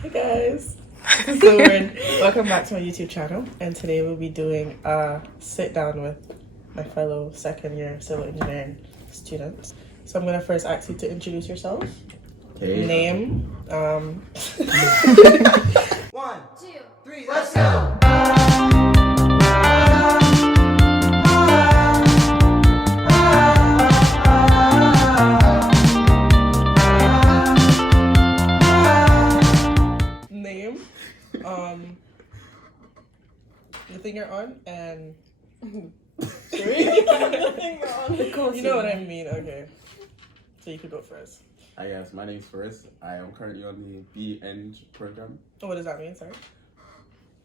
Hey guys, this is Lauren. Welcome back to my YouTube channel, and today we'll be doing a sit down with my fellow second year civil engineering students. So I'm gonna first ask you to introduce yourself. Okay. Name. 1, 2, 3, let's go! Name. The thing you're on, and you know what I mean. Okay. So you could go first. Hi guys, my name's Faris. I am currently on the BEng program, What does that mean? Sorry.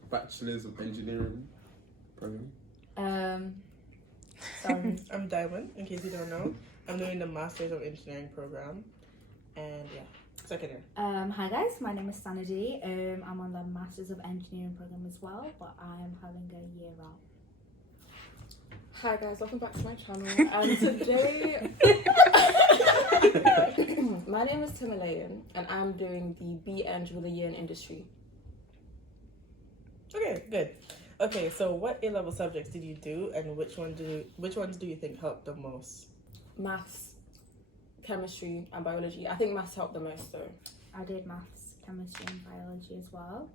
Bachelor's of Engineering program. Sorry. I'm Diamond, in case you don't know. I'm doing the Masters of Engineering program, and yeah, second year. Hi guys, my name is Sanity. I'm on the Masters of Engineering program as well, but I am having a year out. Hi guys, welcome back to my channel. And today, my name is Timalayan, and I'm doing the BEng with a year in industry. Okay, good. Okay, so what A-level subjects did you do, and which ones do you think helped the most? Maths, chemistry, and biology. I think maths helped the most though. I did maths, chemistry, and biology as well.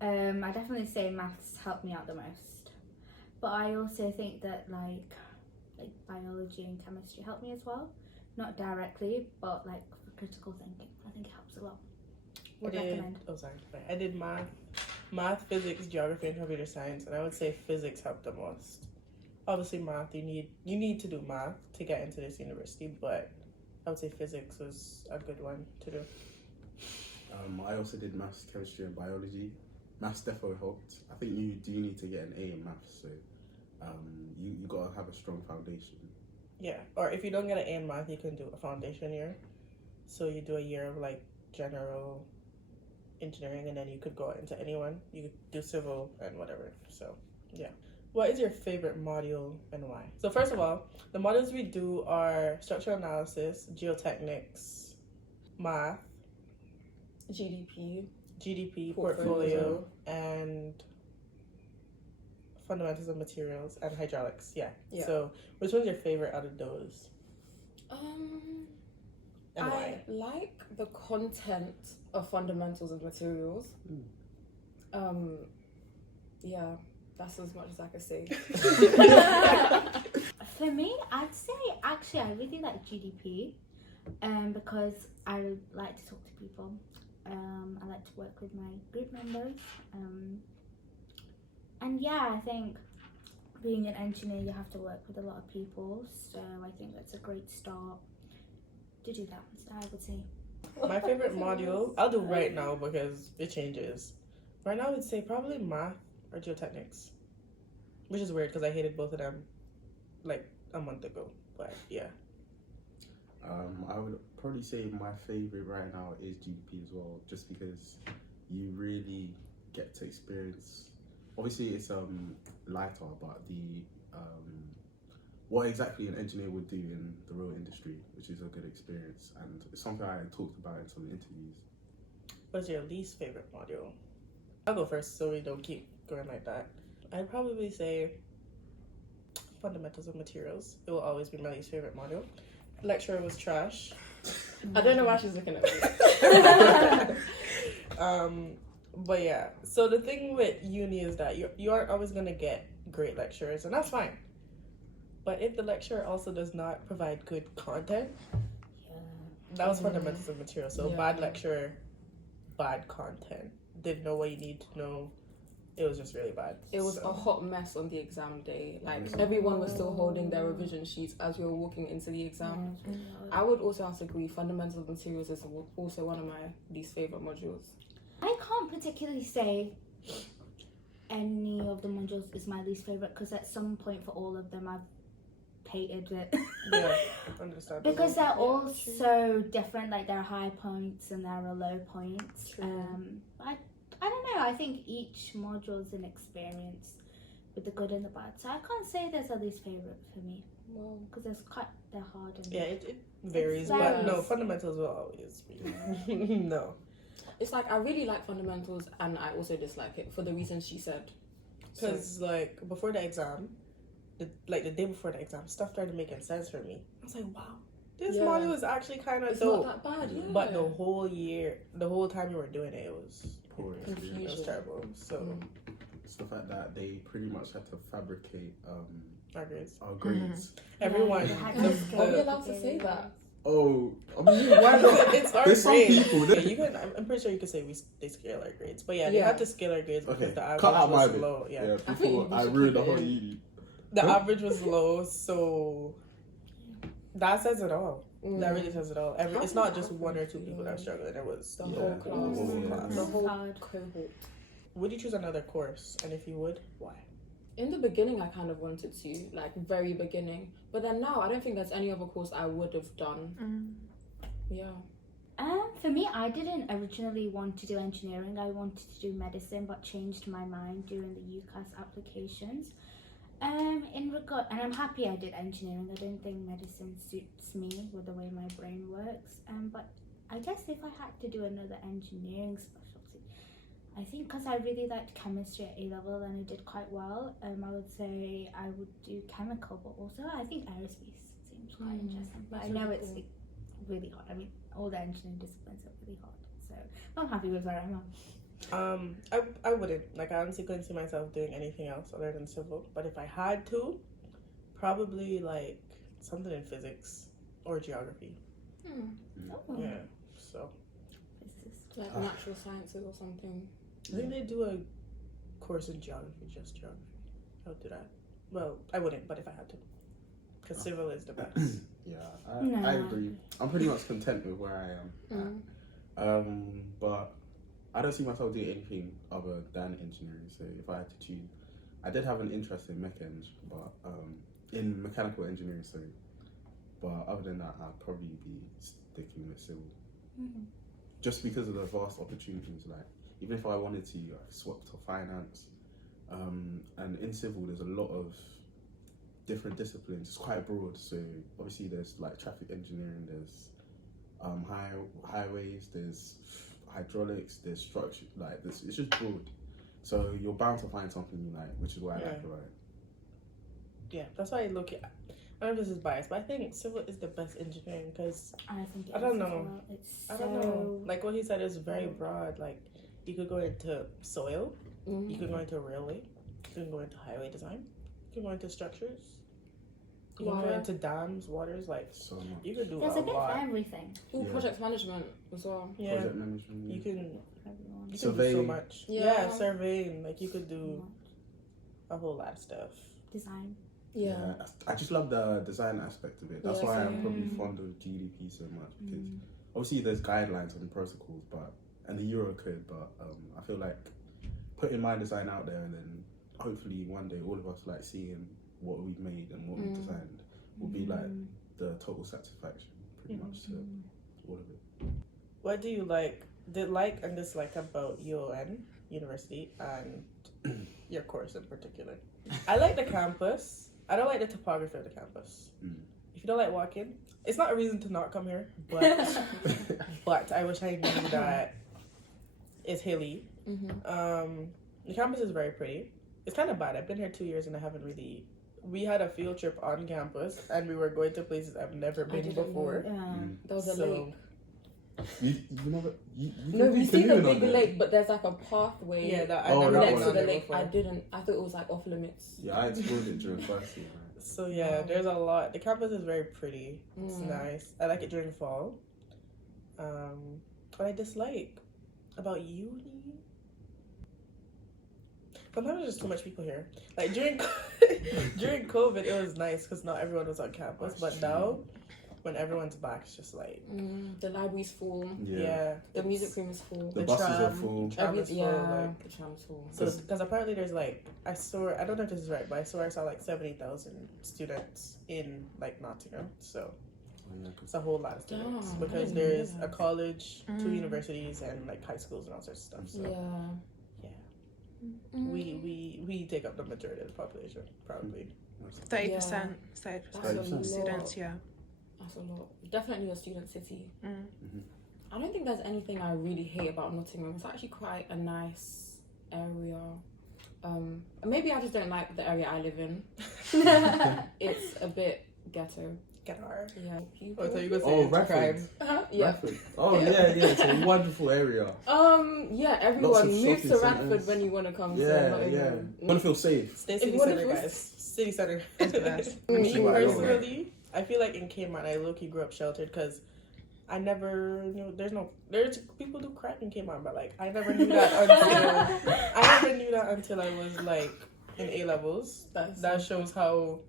I definitely say maths helped me out the most, but I also think that like biology and chemistry helped me as well. Not directly, but like for critical thinking, I think it helps a lot. Would recommend. I did math, physics, geography, and computer science, and I would say physics helped the most. Obviously, math you need to do math to get into this university, but I would say physics was a good one to do. I also did maths, chemistry, and biology. Maths definitely helped. I think you do need to get an A in maths, so you gotta have a strong foundation. Yeah, or if you don't get an A in math, you can do a foundation year. So you do a year of like general engineering, and then you could go into anyone. You could do civil and whatever. So yeah. What is your favorite module and why? So first of all, the modules we do are structural analysis, geotechnics, math, GDP, portfolio, and fundamentals of materials and hydraulics. Yeah. So which one's your favorite out of those? And I why? like the content of fundamentals of materials. Yeah, that's as much as I can say. For me, I'd say actually I really like GDP, because I like to talk to people. I like to work with my group members. And yeah, I think being an engineer, you have to work with a lot of people. So I think that's a great start to do that. So I would say. My favorite module, I'll do right now because it changes. Right now I would say probably math or geotechnics, which is weird because I hated both of them like a month ago, but yeah. I would probably say my favorite right now is GDP as well, just because you really get to experience. Obviously, it's lighter, but the what exactly an engineer would do in the real industry, which is a good experience, and it's something I talked about in some interviews. What's your least favorite module? I'll go first so we don't keep going like that. I'd probably say fundamentals of materials. It will always be my least favorite module. Lecturer was trash. I don't know why she's looking at me. But yeah, so the thing with uni is that you aren't always gonna get great lecturers, and that's fine. But if the lecturer also does not provide good content, that was fundamentals of material. So bad lecturer, bad content. Didn't know what you need to know. It was just really bad. It was a hot mess on the exam day. Like everyone was still holding their revision sheets as we were walking into the exam. I would also have to agree, fundamentals of materials is also one of my least favorite modules. I can't particularly say any of the modules is my least favorite because at some point for all of them I've hated it. Yeah, understandable. Because they're all so different. Like there are high points and there are low points. I don't know. I think each module is an experience with the good and the bad. So I can't say there's a least favorite for me. Well, because they're hard. And yeah, it varies, but no, fundamentals will always be. No. It's like I really like fundamentals, and I also dislike it for the reasons she said. Because like before the exam, the day before the exam, stuff started making sense for me. I was like, wow, this Yeah. module is actually kind of It's dope. not that bad, yeah. But the whole time we were doing it, it was Poor experience. it was terrible. So It's the fact that they pretty much had to fabricate our grades. our grades. Everyone. Yeah, the- Are we the- allowed to say that? Oh, I mean, why not? it's our There's some grades. people. Yeah, you can. I'm pretty sure you could say they scale our grades, but they Yeah. had to scale our grades because Okay, the cut out average my was bit. low. Yeah, Yeah, I think people. we I should ruined keep the it whole in. uni. the Huh? average was low, so that says it all. That really says it all. It's not just one or two people that are struggling. It was The Yeah, whole the class. whole class. The whole Hard. cohort. Would you choose another course? And if you would, why? In the beginning, I kind of wanted to, like, very beginning. But then now, I don't think there's any other course I would have done. Yeah. For me, I didn't originally want to do engineering. I wanted to do medicine, but changed my mind during the UCAS applications. And I'm happy I did engineering. I don't think medicine suits me with the way my brain works. But I guess if I had to do another engineering specialty, I think because I really liked chemistry at A level and I did quite well, I would say I would do chemical, but also I think aerospace seems quite interesting. But I that's know really it's cool. like, really hard. I mean, all the engineering disciplines are really hard. So I'm happy with where I'm at. I wouldn't. Like, I honestly couldn't see myself doing anything else other than civil. But if I had to, probably like something in physics or geography. Oh, Yeah. So physicist. Like natural sciences or something. I think they do a course in geography, just geography. I would do that. Well, I wouldn't, but if I had to, because civil is the best. Yeah, No. I agree. I'm pretty much content with where I am. But I don't see myself doing anything other than engineering. So if I had to choose, I did have an interest in mech eng, but in mechanical engineering. Sorry, but other than that, I'd probably be sticking with civil, just because of the vast opportunities. Like even if I wanted to, I could swap to finance. And in civil, there's a lot of different disciplines. It's quite broad. So obviously, there's like traffic engineering. There's highways. There's hydraulics. There's structure. Like this, it's just broad. So you're bound to find something you like, which is what I like about it. Yeah, that's why I look at. I don't know if this is biased, but I think civil is the best engineering because I think it I don't is as know. well. It's I don't know. Like what he said is very broad. Like you could go into soil, you could go into railway, you can go into highway design, you can go into structures, you can go Water. into dams, waters. Like So much. you could do There's a a bit lot. of everything. All Yeah. project management as well. Yeah, Project management. you can. Everyone. You can do so Surveying. much. Yeah. Yeah, surveying. Like you could do Much. a whole lot of stuff. Design. Yeah. I just love the design aspect of it. That's Yeah, why I'm same. probably fond of GDP so much because obviously there's guidelines and protocols, and the Euro code, but I feel like putting my design out there and then hopefully one day all of us like seeing what we've made and what we've designed will be like the total satisfaction pretty much to all of it. What do you like and dislike about UON University and your course in particular? I like the campus. I don't like the topography of the campus. If you don't like walking, it's not a reason to not come here, but I wish I knew that it's hilly. The campus is very pretty. It's kind of bad. I've been here 2 years and I haven't really. We had a field trip on campus and we were going to places I've never been didn't know. before. There was a So- lake. You never No, can we do see the canoeing on big there. lake, but there's like a pathway Yeah, that Oh, I've never that been next one. to on the there lake. before. I thought it was like off limits. Yeah, I explored it during first year. Right? So yeah, there's a lot. The campus is very pretty. It's Mm. nice. I like it during fall. What I dislike about uni. Sometimes there's just too much people here. Like during during COVID, it was nice because not everyone was on campus. That's But true. now, when everyone's back, it's just like The library's full. yeah, The it's- music room is full. The buses are full. Tram is full. Like, the tram's full. so because apparently there's like I don't know if this is right, but I saw like 70,000 students in like Nottingham. So. It's a whole lot of students Damn, I because didn't there's a realize. college, 2 universities, and like high schools and all sorts of stuff. So we take up the majority of the population, probably. 30%. So That's a lot. students, yeah. That's a lot. Definitely a student city. I don't think there's anything I really hate about Nottingham. It's actually quite a nice area. Maybe I just don't like the area I live in. It's a bit ghetto. Ghetto. Yeah. Oh, I thought you were Oh, saying crime. Uh-huh. Yeah. Radford. Oh yeah, it's a wonderful area. Yeah, everyone of moves to shopping Radford centres. when you want to come to Yeah, Nottingham. Want to feel safe? Stay If city you wanna center, feel- guys. City center. Me Me personally, I feel like in Cayman, I low-key grew up sheltered because I never knew there's people do crack in Cayman, but like I never knew that until I was like in A levels. That shows how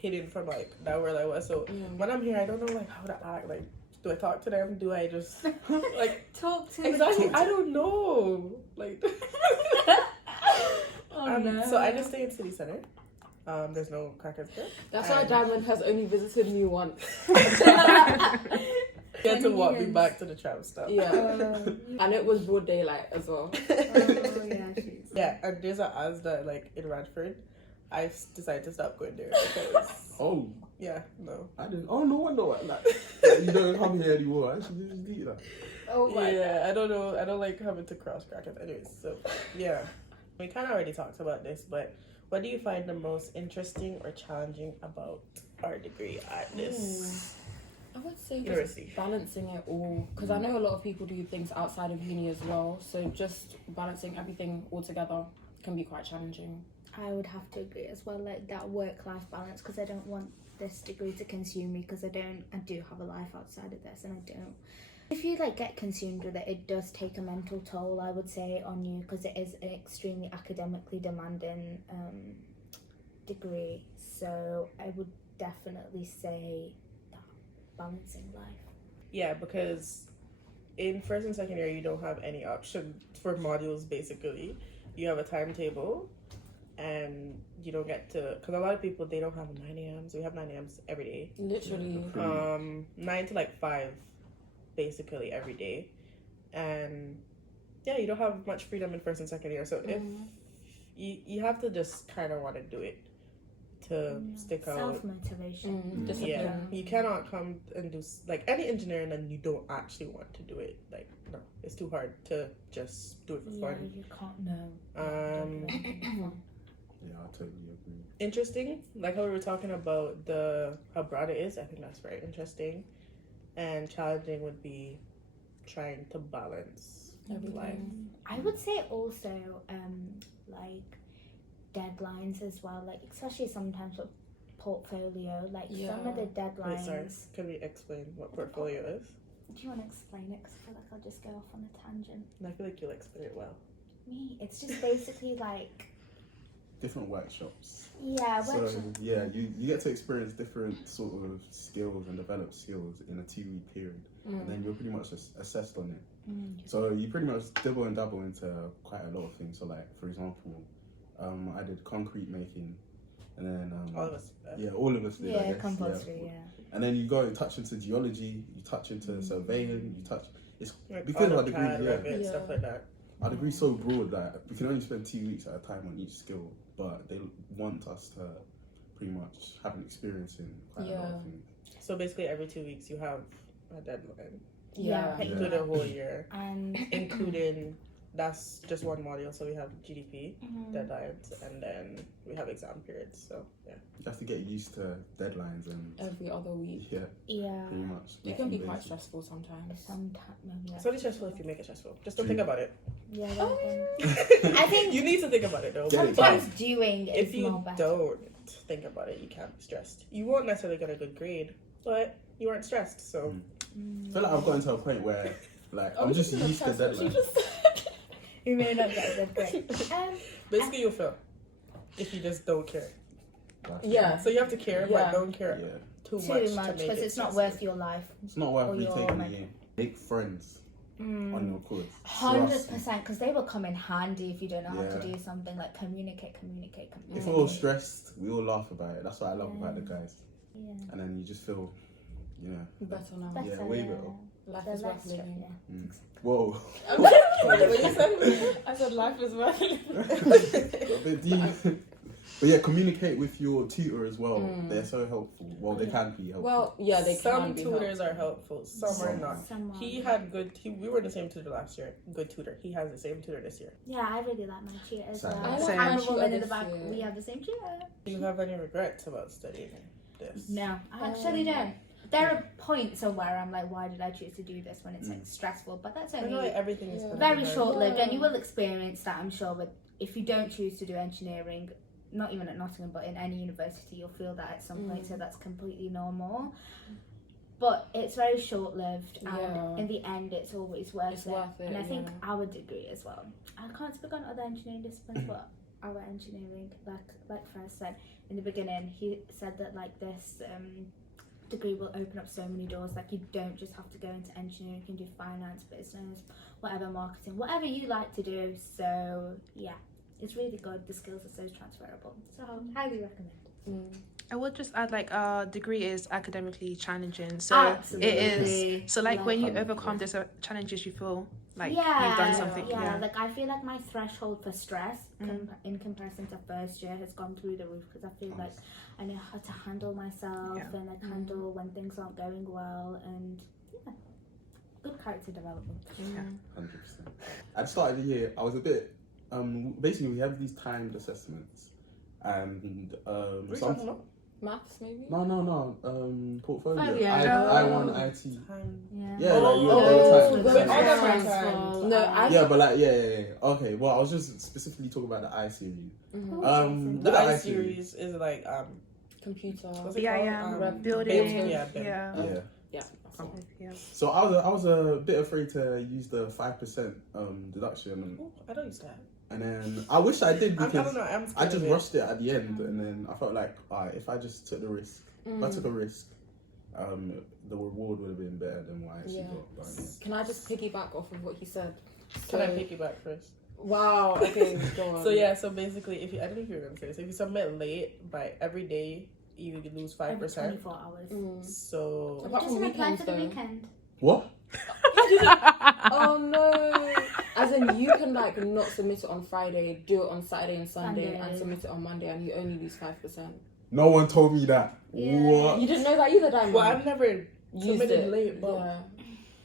hidden from like that world I was. So when I'm here, I don't know like how to act. Like, do I talk to them? Do I just like Talk to exactly? I don't know. Like, so I just stay in city center. There's no crackers there. That's why Diamond has only visited me once. Get to walk me back to the tram stop. Yeah. And it was broad daylight as well. Yeah, and there's a Asda like in Radford. I decided to stop going there because Oh, yeah, no. I didn't. Oh no wonder why. Like, you don't come here anymore. I should just do that. Oh my Yeah, I don't know. I don't like having to cross crackers. Anyways, so yeah, we kind of already talked about this, but what do you find the most interesting or challenging about our degree at this I would say university? just balancing it all, because I know a lot of people do things outside of uni as well, so just balancing everything all together can be quite challenging. I would have to agree as well, like that work-life balance, because I don't want this degree to consume me, because I do have a life outside of this, and I don't. If you like get consumed with it, it does take a mental toll, I would say, on you, because it is an extremely academically demanding degree. So I would definitely say that balancing life. Yeah, because in first and second year you don't have any option for modules. Basically, you have a timetable, and you don't get to, because a lot of people, they don't have 9 a.m.s. We have 9 a.m.s every day. Literally. 9 to like 5 basically every day, and yeah, you don't have much freedom in first and second year. So if you have to just kind of want to do it to stick out. Self-motivation. Discipline. Yeah, you cannot come and do like any engineering and you don't actually want to do it. Like, no, it's too hard to just do it for fun. You can't know. Yeah, I totally agree. Interesting, like how we were talking about how broad it is. I think that's very interesting, and challenging would be trying to balance life. I would say also like deadlines as well, like especially sometimes with portfolio, like some of the deadlines. Wait, sorry, can we explain what portfolio is? Do you want to explain it? Because I feel like I'll just go off on a tangent. And I feel like you'll explain it well. Me, it's just basically like Different workshops. yeah, So yeah, you get to experience different sort of skills and develop skills in a 2-week period, and then you're pretty much assessed on it. So you pretty much dibble and dabble into quite a lot of things. So like, for example, I did concrete making, and then All of us. yeah, all of us did. I yeah, guess, compulsory, yeah. And then you go and touch into geology, you touch into surveying, you touch. It's Like because our AutoCAD, degree, yeah. Revit, stuff like that. Our degree's so broad that we can only spend 2 weeks at a time on each skill, but they want us to pretty much have an experience in quite a lot of things. So basically, every 2 weeks you have a deadline. Yeah. Through the whole year, And including that's just one module. So we have GDP deadlines, and then we have exam periods. So yeah, You have to get used to deadlines and Every other week. yeah, yeah, pretty much. It can be quite Basic. stressful sometimes. sometimes it's only stressful if you make it stressful. Just don't think about it. yeah. I think you need to think about it though. Get it sometimes But doing is if you more better. don't think about it, you can't be stressed. You won't necessarily get a good grade, but you weren't stressed. So I feel like I've gotten to a point where like I'm just used to deadlines. You may not get a good grade. basically, you'll fail if you just don't care. Yeah. So you have to care, Yeah. but don't care Yeah, too Too much much to make because it it's not stressful. worth your life. it's not worth Or your retaking the mental- year. Make friends on your course. 100%, because they will come in handy if you don't know how Yeah. to do something like communicate. If we're all stressed, we all laugh about it. That's what I love about the guys. Yeah. And then you just feel, you know, Better now. Better, yeah, way better. Life The is less worth stress, living. yeah. Whoa, What you said? I said life is worth living. a bit deep. But yeah, communicate with your tutor as well. They're so helpful. Well, they can be helpful. Well, yeah, they Some can be tutors helpful. are helpful, some are not. Someone. He had good. We were the same tutor last year. Good tutor. He has the same tutor this year. Yeah, I really like my tutor as Same. well. I Same. I'm a tutor woman in the this back. year. We have the same tutor. Do you have any regrets about studying this? No, I actually don't. There are points where I'm like, why did I choose to do this when it's like stressful? But that's I feel only like everything is gonna very be short lived, Yeah. and you will experience that, I'm sure. But if you don't choose to do engineering, not even at Nottingham, but in any university, you'll feel that at some point. So that's completely normal. But it's very short lived, and Yeah. in the end, it's always worth It's it. worth it, And I think yeah. our degree as well. I can't speak on other engineering disciplines, but our engineering, like Fred said in the beginning, he said that like this degree will open up so many doors. Like you don't just have to go into engineering, you can do finance, business, whatever, marketing, whatever you like to do. So yeah, it's really good. The skills are so transferable, so highly recommend. I would just add, like, our degree is academically challenging, so Absolutely. it is. So like when you Like- overcome these challenges, you feel like yeah, you've done something. yeah, Yeah. like I feel like my threshold for stress in comparison to first year has gone through the roof, because I feel like I know how to handle myself and like handle when things aren't going well, and yeah, good character development. 100%. At the start of the year, I was a bit. Basically, we have these timed assessments, and What are you some. talking about? Maths, maybe? No. Portfolio. Oh, yeah. I won IT. Yeah. Yeah, like you Oh, were but time. all the Transferable. No, I- Yeah, but like yeah. Okay, well, I was just specifically talking about the I series. Cool. The With I series is like Computer. what's it Yeah, called? yeah. Building. building, Yeah. Yeah. Yeah. Yeah. So I was a bit afraid to use the 5% deduction, Oh, I don't use that. and then I wish I did I because don't know. I'm I scared just of it. rushed it at the end, and then I felt like, if I just took the risk, if I took a risk, the reward would have been better than what I actually Yeah. got. But, yeah. Can I just piggyback off of what he said? Can I pick you back first? Wow. Okay, go on. So yeah, so basically, if you, I don't know if you're gonna say this, if you submit late by every day, you lose Every 5%. 24 hours. So Apart It from doesn't apply weekends, for the though. weekend. What? Oh no! As in, you can like not submit it on Friday, do it on Saturday and Sunday, and submit it on Monday, and you only lose 5%. No one told me that. Yeah. What? You didn't know that either, Diamond. well, I've never Used submitted it. late, but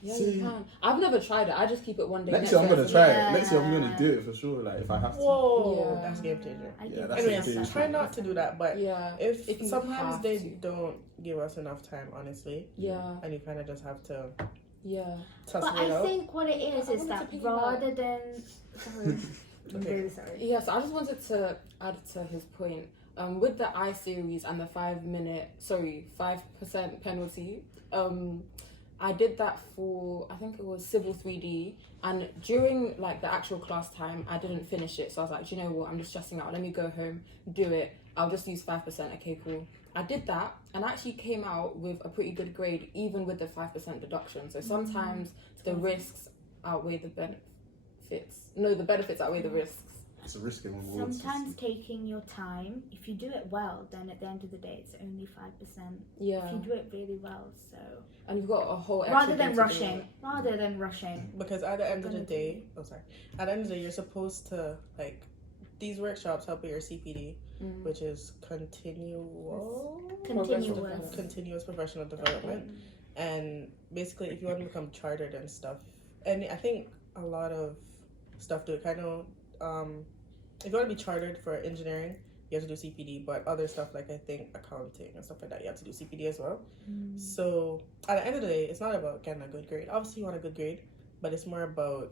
Yeah, See. you can. I've never tried it. I just keep it one day. Next year I'm day gonna I try submit. it. Next year I'm Yeah. gonna do it for sure. Like if I have to. whoa, Yeah. that's a game changer. I Yeah, think that's Anyways, a game try not to do that, but Yeah. if If you sometimes have they to. don't give us enough time, honestly, Yeah. and you kind of just have to Yeah. tussle But it I out. think what it I is wanted that to piggyback. rather than. Sorry. I'm Okay. really sorry. Yes, I just wanted to add to his point. With the I series and the 5% penalty, I did that for, I think it was Civil 3D, and during like the actual class time, I didn't finish it. So I was like, do you know what? I'm just stressing out. Let me go home, do it. I'll just use 5%. Okay, cool. I did that and actually came out with a pretty good grade, even with the 5% deduction. So sometimes the risks outweigh the benefits. No, the benefits outweigh the risks. It's a risk and reward Sometimes system. taking your time, if you do it well, then at the end of the day, it's only 5%. Yeah. If you do it really well, so. And you've got a whole extra Rather day than to do rushing. it. Rather than rushing. Because at the end of the Gonna day, at the end of the day, you're supposed to like these workshops help with your CPD, which is continuous professional development, and basically, if you want to become chartered and stuff, and I think a lot of stuff do it kind of. If you want to be chartered for engineering, you have to do CPD, but other stuff like I think accounting and stuff like that, you have to do CPD as well. So at the end of the day, it's not about getting a good grade. Obviously, you want a good grade, but it's more about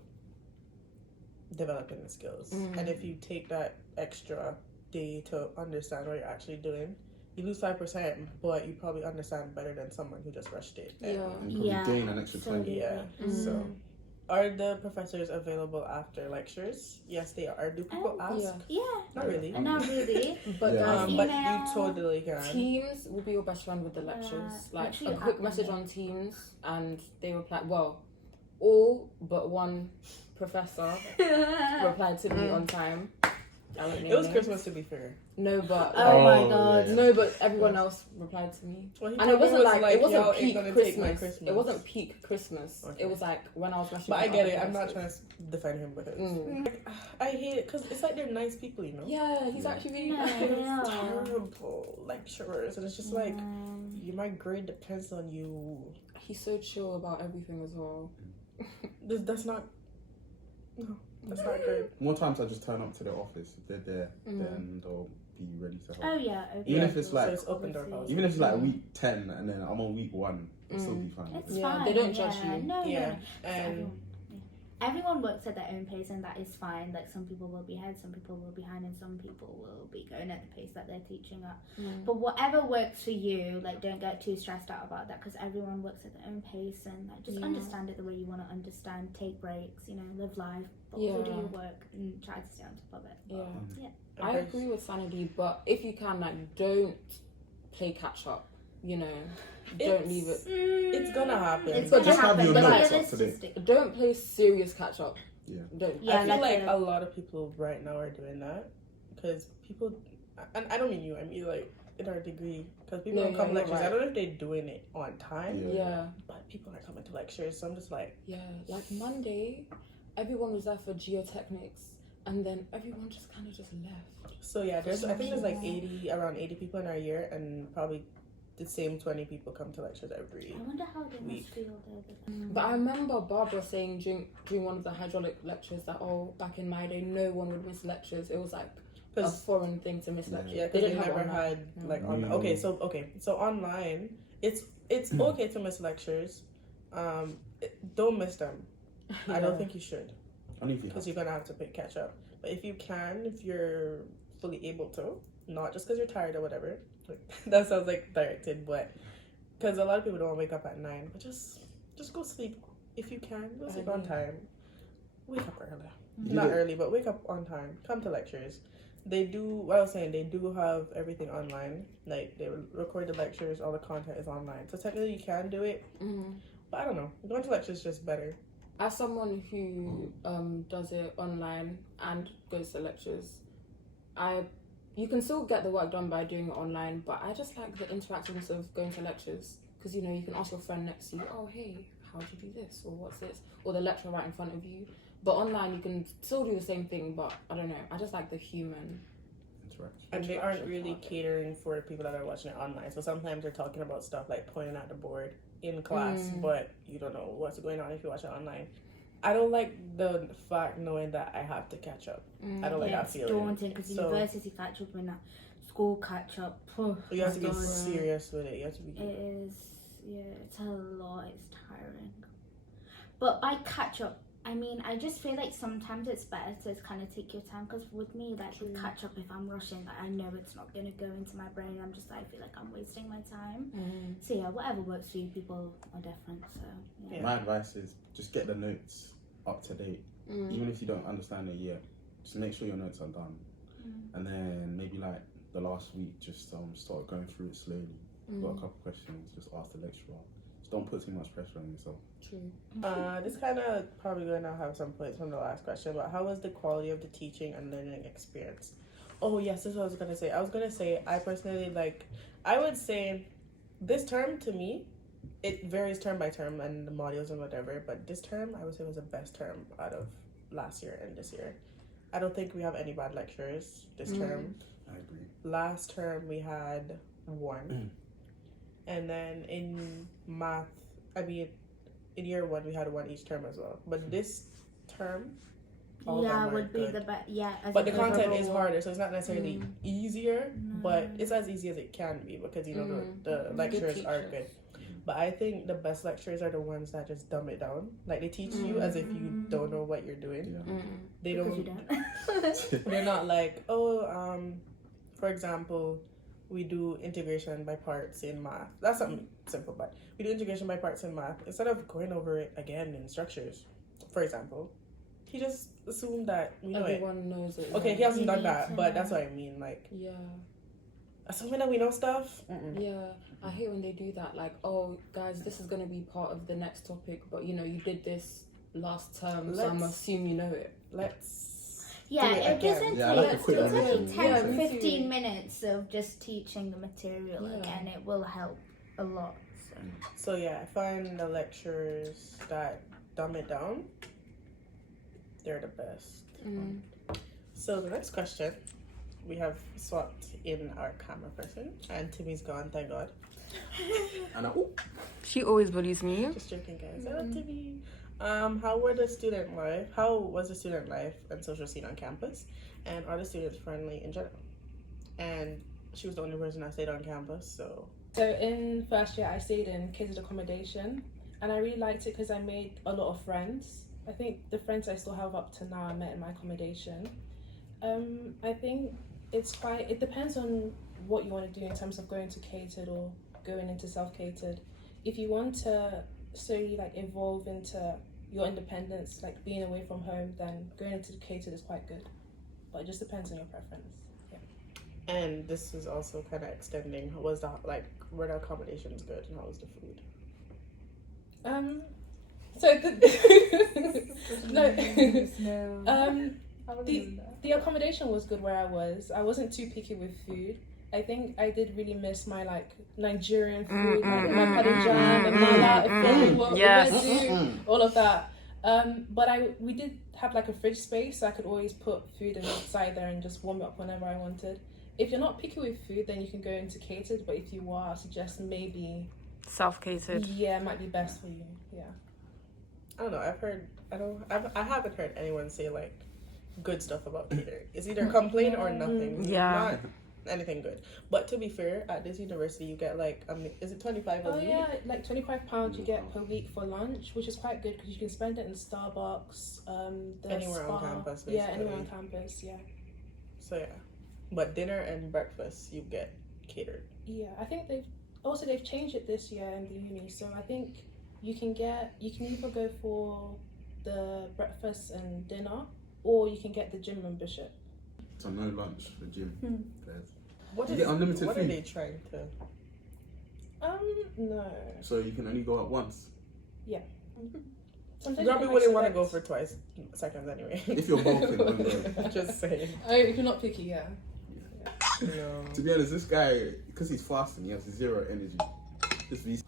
developing the skills. And if you take that extra day to understand what you're actually doing, you lose 5%, but you probably understand better than someone who just rushed it. Yeah. And probably Yeah. gain an extra 20. Yeah. So, are the professors available after lectures? Yes, they are. Do people ask? Yeah. Yeah. Not really. Not really. But Yeah. guys, But Email. you totally can. Teams will be your best friend with the lectures. Like actually, a quick I- message on Teams, and they reply. Well, all but one professor replied to me on time. I won't name It was names. Christmas, to be fair. No, but Oh my Oh, god. yeah. no, but everyone else replied to me. Well, he And it probably wasn't was like it wasn't y'all ain't peak gonna Christmas. take my Christmas. It wasn't peak Christmas. Okay. It was like when I was messaging. But I get other it. I'm not professors. trying to defend him because Mm. I hate it because it's like they're nice people, you know. Yeah, he's actually really No, nice. they It's are. terrible lecturers, and it's just like my grade depends on you. He's so chill about everything as well. That's not. No, that's not good. More times I just turn up to the office. If they're there, Mm. then they'll be ready to help. Oh yeah. Okay. Even if it's So like- it's open door policy. Even if it's like week 10 and then I'm on week 1, it'll still be fine. It's Yeah, fine. they don't judge yeah. you. No, Yeah, no. and Everyone works at their own pace, and that is fine. Like some people will be ahead, some people will be behind, and some people will be going at the pace that they're teaching at. But whatever works for you, like don't get too stressed out about that because everyone works at their own pace, and like just Yeah. understand it the way you want to understand. Take breaks, live life, but also do Yeah. your work and try to stay on top of it. Yeah. I agree with sanity, but if you can, like, don't play catch up. Don't leave it. It's gonna happen. It's But gonna just have happen. your but notes up to realistic. Don't play serious catch up. Yeah. Don't. Yeah, I feel like a- a lot of people right now are doing that because people, and I don't mean you, I mean like in our degree, because people No, don't come yeah, to you're lectures. I right. don't know if they're doing it on time, Yeah. but people are coming to lectures, so I'm just like, Like Monday, everyone was there for geotechnics, and then everyone just kind of just left. so yeah. I think there's like Yeah. around 80 people in our year, and probably the same 20 people come to lectures every. I wonder how they Week. must feel though. But I remember Barbara saying during one of the hydraulic lectures that back in my day, no one would miss lectures. It was like a Because foreign thing to miss Yeah. lectures. yeah, They because didn't we have never online. had like Mm. online. So online, it's okay to miss lectures. Don't miss them. I don't think you should. Only if you have Because you're gonna have to catch up. But if you can, if you're fully able to, not just because you're tired or whatever. Like, that sounds like directed, but because a lot of people don't wake up at 9, but just go sleep if you can. Go sleep on time. Wake up early. You Not do- early, but wake up on time. Come to lectures. They do. What I was saying, they do have everything online. Like they record the lectures. All the content is online. So technically, you can do it. But I don't know. Going to lectures is just better. As someone who does it online and goes to lectures, you can still get the work done by doing it online, but I just like the interactions of going to lectures because you can ask your friend next to you, oh hey, how did you do this, or what's this, or the lecturer right in front of you. But online you can still do the same thing, but I don't know, I just like the human. interaction. And they aren't Interaction really part. catering for the people that are watching it online. So sometimes they're talking about stuff like pointing at the board in class, but you don't know what's going on if you watch it online. I don't like the fact knowing that I have to catch up. I don't like that It's feeling. daunting because So- university catch up and that school catch up. You have to be it's daunting. serious with it. You have to be. It is, it's a lot. It's tiring. But by catch up, I mean, I just feel like sometimes it's better to kind of take your time because with me, like with catch up, if I'm rushing, like, I know it's not going to go into my brain. I feel like I'm wasting my time. So yeah, whatever works for you, people are different. So yeah. My advice is just get the notes up to date. Even if you don't understand it yet, just make sure your notes are done. And then maybe like the last week, just start going through it slowly. Got a couple questions, just ask the lecturer. Just don't put too much pressure on yourself. True. This kind of probably going to have some points from the last question, but how was the quality of the teaching and learning experience? Oh yes, this is what I was gonna say. I was gonna say I personally I would say this term to me, it varies term by term and the modules and whatever, but this term I would say was the best term out of last year and this year. I don't think we have any bad lecturers this term. I agree. Last term we had one. And then in math, in year 1 we had 1 each term as well. But this term, all of them are would be good. the best. Yeah, as But the an content is overall- harder, so it's not necessarily easier, but it's as easy as it can be because the lecturers are teachers. good. But I think the best lecturers are the ones that just dumb it down. Like they teach you as if you don't know what you're doing. Yeah. They Because you don't. don't. They're not like, for example, we do integration by parts in math. That's something simple, but we do integration by parts in math. Instead of going over it again in structures, for example, he just assumed that we know Everyone knows it. it. Okay, he yeah. hasn't You done need that, to but know. that's what I mean. Like, Yeah. assuming that we know stuff. Yeah, I hate when they do that. Like, oh, guys, this is going to be part of the next topic, but you did this last term, so I'm Let's- assuming you know it. Let's. Yeah, do it it doesn't again. Yeah, I take, like a quick it's only revision. 10 Yeah, to me too. 15 minutes of just teaching the material Yeah. again. It will help a lot. So. So yeah, I find the lecturers that dumb it down, they're the best. So the next question, we have swapped in our camera person, and Timmy's gone, thank God. And She always bullies me. Just joking, guys. Hello, Timmy. How was the student life and social scene on campus? And are the students friendly in general? And she was the only person that stayed on campus, so. So in first year, I stayed in catered accommodation, and I really liked it because I made a lot of friends. I think the friends I still have up to now I met in my accommodation. I think it depends on what you want to do in terms of going to catered or going into self-catered. If you want to slowly like evolve into your independence, like being away from home, then going into catered is quite good. But it just depends on your preference. Yeah. And this is also kind of extending. Were the accommodations good, and how was the food? The accommodation was good where I was. I wasn't too picky with food. I think I did really miss my like Nigerian food, like my padajan and mala, Yes. all of that. But we did have like a fridge space, so I could always put food inside there and just warm it up whenever I wanted. If you're not picky with food, then you can go into catered. But if you are, I suggest maybe Self-catered. yeah, it might be best for you. Yeah. I don't know. I haven't heard anyone say like good stuff about catering. It's either complain or nothing. Yeah. Not anything good. But to be fair, at this university you get like is it 25 a Oh week? yeah, like £25 you get per week for lunch, which is quite good because you can spend it in Starbucks, the Anywhere on spa. campus, Yeah, basically. anywhere on campus. Yeah. So yeah. But dinner and breakfast you get catered. Yeah, I think they've changed it this year in the uni, so I think you can either go for the breakfast and dinner, or you can get the gym membership. so no lunch for gym. Guys. What You is get unlimited what are food. they trying to? No. So you can only go out once. Sometimes You probably can, wouldn't like, want to go select- for twice seconds anyway. If you're bulking, don't go. Just saying. Oh, if you're not picky, yeah. No. To be honest, this guy, because he's fasting, he has zero energy. It's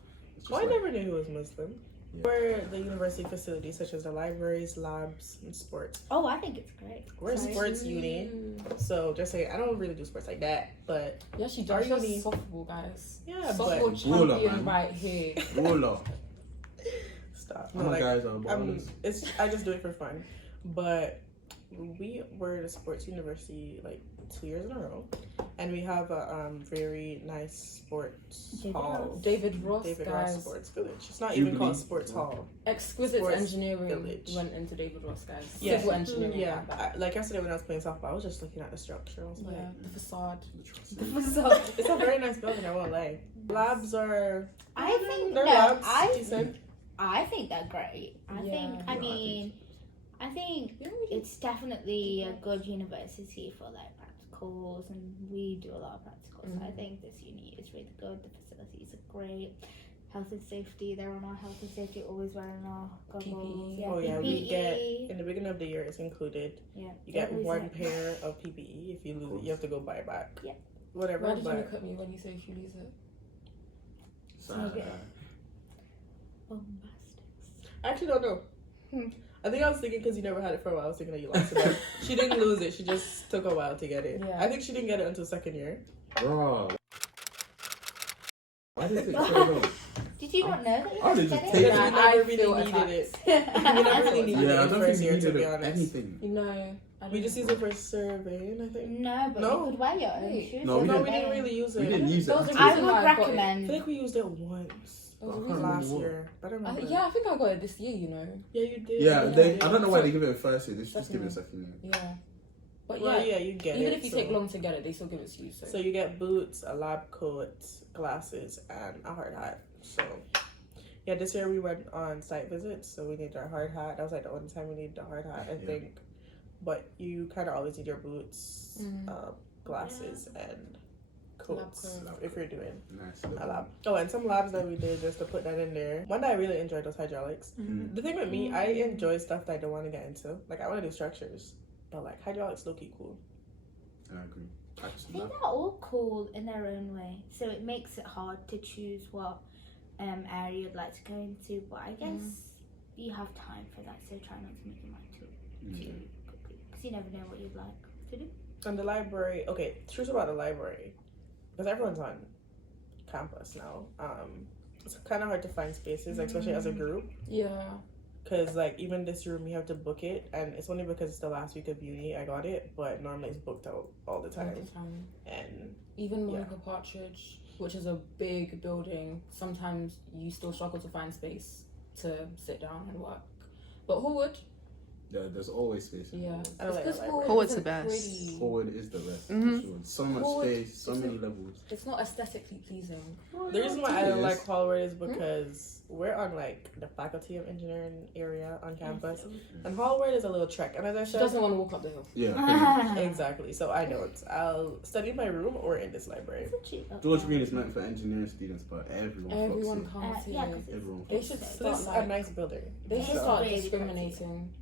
Oh, I like- never knew he was Muslim. Yeah. Where the university facilities such as the libraries, labs, and sports. Oh, I think it's great. We're a sports uni, so just saying I don't really do sports like that, but Yeah, she Our does. She does uni- softball, guys. yeah, Softball but Baller, champion man. right here. Roller. stop. All No, my like, guys are ballers. I just do it for fun. But we were at a sports university like 2 years in a row, and we have a very nice sports hall. David Ross, David guys. Ross Sports Village. It's not Jubilee. even called Sports Hall. Exquisite Sports engineering village. went into David Ross, guys. Yeah. Civil engineering. Yeah, like that. like yesterday when I was playing softball, I was just looking at the structure. I was like, Yeah, the facade. it's a very nice building. I won't lie. Labs are. I think they're no, labs. I Decent. I think they're great. I Yeah. think. Yeah, I think Yeah, we do. it's definitely a good university for like practicals, and we do a lot of practicals. I think this uni is really good. The facilities are great. Health and safety, they're on our health and safety, always wearing our goggles. PPE. Oh yeah, we PPE. get in the beginning of the year. It's included. Yeah, You get always one like- pair of PPE. If you lose it, you have to go buy it back. Yeah. Whatever. Why did you But look at me when you say if you lose it? Okay. I actually don't know. I think I was thinking because you never had it for a while. I was thinking that you lost it. But she didn't lose it. She just took a while to get it. Yeah. I think she didn't get it until second year. Bro. Why did it take so long? Did you not know that you I had to did get just Because take we it. I never feel really needed it. it? We never really needed Yeah, I it in don't first think year, we to be needed honest. anything. You know, We just used it for surveying, I think. No, but No. you could wear your own Wait. shoes. No, we No, didn't. we didn't really use it. We didn't use it. Those are at I all. reason would why I got it. I recommend. think we used it once. There was a I can't reason. Last remember year. I don't remember. Yeah, I think I got it this year, you know. Yeah, you did. Yeah, You they. did. I don't know why they give it a first year. They should just give it a Second second year. Yeah. But Well, yeah, yeah, you get even it. if you so. take long to get it, they still give it to you. So, So you get boots, a lab coat, glasses, and a hard hat. So yeah, this year we went on site visits, so we needed our hard hat. That was like the only time we needed the hard hat, I Yeah. think. But you kind of always need your boots, glasses, and coats Lab coat. if you're doing Nice. a lab. Oh, and some labs that we did just to put that in there. One that I really enjoyed was hydraulics. Mm. The thing with me, I enjoy stuff that I don't want to get into. Like I want to do structures, but like hydraulics low key cool. I agree. I Actually, think they're all cool in their own way, so it makes it hard to choose what area you'd like to go into. But I guess you have time for that, so try not to make your mind too quickly, because you never know what you'd like. to do. And the library, okay, truth about the library, because everyone's on campus now. It's kind of hard to find spaces, like, especially as a group. Yeah. Because, like, even this room, you have to book it, and it's only because it's the last week of uni I got it, but normally it's booked out all the time. And even Monica Partridge, which is a big building, sometimes you still struggle to find space to sit down and work. But Hallwood, there's always space. yeah, I don't like because that library. Hallwood's the isn't best. pretty. Forward is the best. Mhm. For sure. So much Forward space, so is many a- levels. It's not aesthetically pleasing. the reason why I don't Yes. like Hallward is because we're on, like, the faculty of engineering area on campus, and Hallward is a little trek. And as I She said, doesn't want to walk up the hill. Yeah. pretty much. exactly. So I don't. I'll study in my room or in this library. George Green is meant for engineering students, but everyone Everyone flocks comes yeah, here. 'cause here. Everyone They flocks should So start this is a like nice building. they should It's start really discriminating.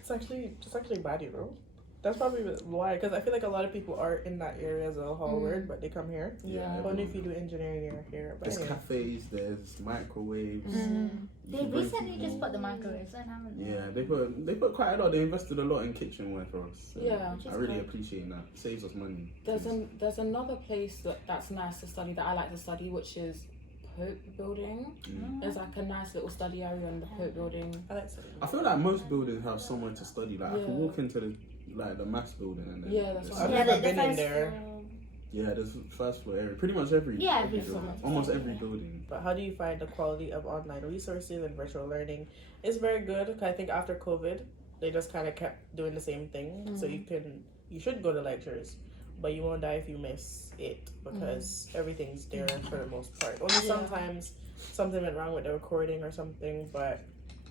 It's actually bad, you know. That's probably why, because I feel like a lot of people are in that area as well, Hallward, but they come here. Yeah. Only if you do engineering, you're here. But There's anyway. cafes, there's microwaves. They recently just put the microwaves in, haven't they? Yeah, they put quite a lot. They invested a lot in kitchenware for us. So Yeah. I really appreciate that. Saves us money. There's another place that's nice to study that I like to study, which is Pope Building. There's like a nice little study area in the Pope Building. I like studying. I feel like most buildings have somewhere to study. Like I Yeah. can walk into the maths building and then Yeah, that's there's- I've Yeah, never the been in first there. floor. yeah, there's first floor area. Pretty much every Yeah, every building. floor. Almost every building. But how do you find the quality of online resources and virtual learning? It's very good. 'Cause I think after COVID, they just kind of kept doing the same thing. So you should go to lectures, but you won't die if you miss it because everything's there for the most part. Only sometimes something went wrong with the recording or something, but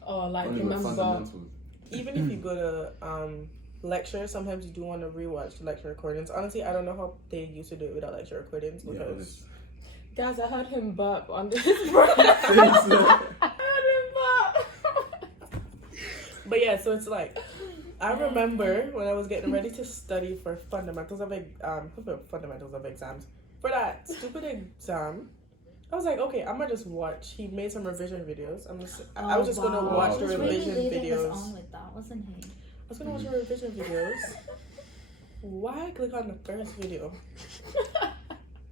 Oh, like Only with remember? fundamentals. even if you go to lectures, sometimes you do want to rewatch the lecture recordings. Honestly, I don't know how they used to do it without lecture recordings Yeah, because Guys, I heard him burp under his breath. honest. I heard him burp. But yeah, so it's like I remember when I was getting ready to study for fundamentals of exams for that stupid exam. I was like, okay, I'm gonna just watch. He made some revision videos. I was just gonna watch the He was really revision leading us videos. on with that, wasn't he? I was gonna watch the revision videos. Why click on the first video?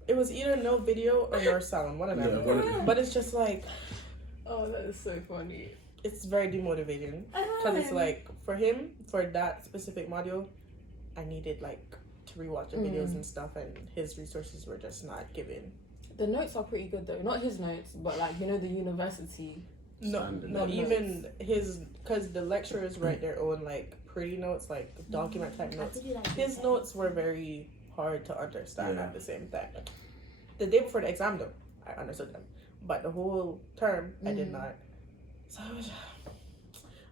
It was either no video or no sound, one of them. Yeah, one of them. But it's just like Oh, that is so funny. it's very demotivating because it's like for him for that specific module, I needed like to rewatch the videos and stuff, and his resources were just not given. The notes are pretty good though. Not his notes, but like the university. No, Standard no, notes. even his because the lecturers write their own like pretty notes, like document type notes. His notes were very hard to understand at the same time. The day before the exam, though, I understood them, but the whole term I did not. So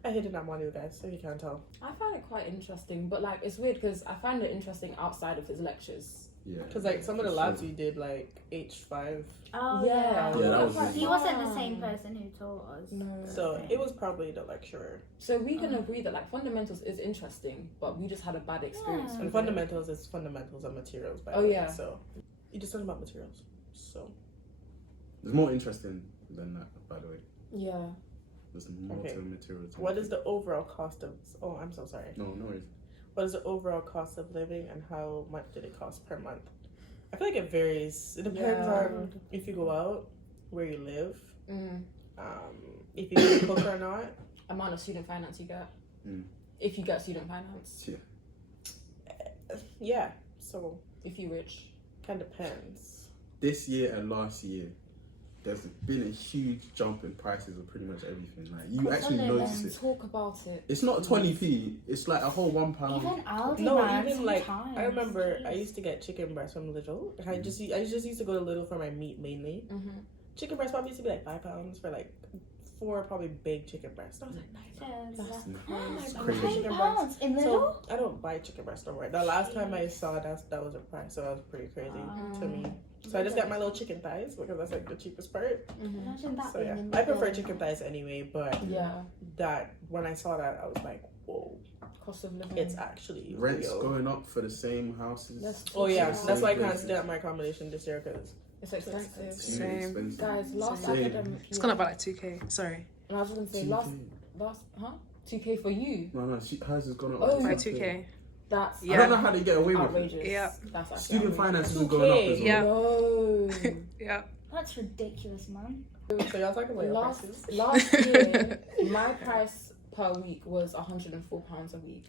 I hated that module, guys. If you can't tell. I find it quite interesting, but like it's weird because I find it interesting outside of his lectures. Yeah. Because like some of the for labs sure. we did like H5, Oh Yeah. Yeah, that was really He wasn't the same person who taught us. No. so it was probably the lecturer. So we can agree that like fundamentals is interesting, but we just had a bad experience. Yeah. with And it. fundamentals is fundamentals of materials, by Oh, the way. yeah. So you just learn about materials. So There's more interesting than that, by the way. Yeah. There's more Okay. to the material. to what it. is the overall cost of? Oh, I'm so sorry. No worries. What is the overall cost of living, and how much did it cost per month? I feel like it varies. It depends Yeah. on if you go out, where you live, Mm. if you can cook or not. Amount of student finance you get. Mm. If you get student finance. Yeah. Yeah, so If you rich. kind of depends. This year and last year, there's been a huge jump in prices of pretty much everything. Like you Cost of actually living. notice it. Talk about it. It's not 20p. It's like a whole £1. Even Aldi, No, man, even like sometimes. I remember I used to get chicken breast from Lidl. I just used to go to Lidl for my meat mainly. Mm-hmm. Chicken breast probably used to be like £5 for like 4 probably big chicken breasts. I was like, Yes. It's Oh crazy. my God. £5 in Lidl? so I don't buy chicken breast no more. The last time I saw that was a price, so that was pretty crazy to me. So I just got my little chicken thighs because that's like the cheapest part. Mm-hmm. Imagine that So being yeah, in I prefer Lidl. chicken thighs anyway. But Yeah. that when I saw that, I was like, whoa, Cost of living. it's actually Rent's real. going up for the same houses. Let's Oh yeah, talk that's why I Same can't stay places. at my accommodation this year because It's expensive. Really Same. expensive. Guys, last Same. academic year. It's gone up by like 2K. Sorry. And I was gonna say 2K. last 2K for you. No, hers has gone up. Oh, to By 2K. 2K. That's I don't know how they get away with it. outrageous. Yeah. That's actually Student outrageous. finance is going up as well. Yeah. No. Yeah. That's ridiculous, man. So y'all talking about your last prices? year, my price per week was £104 a week.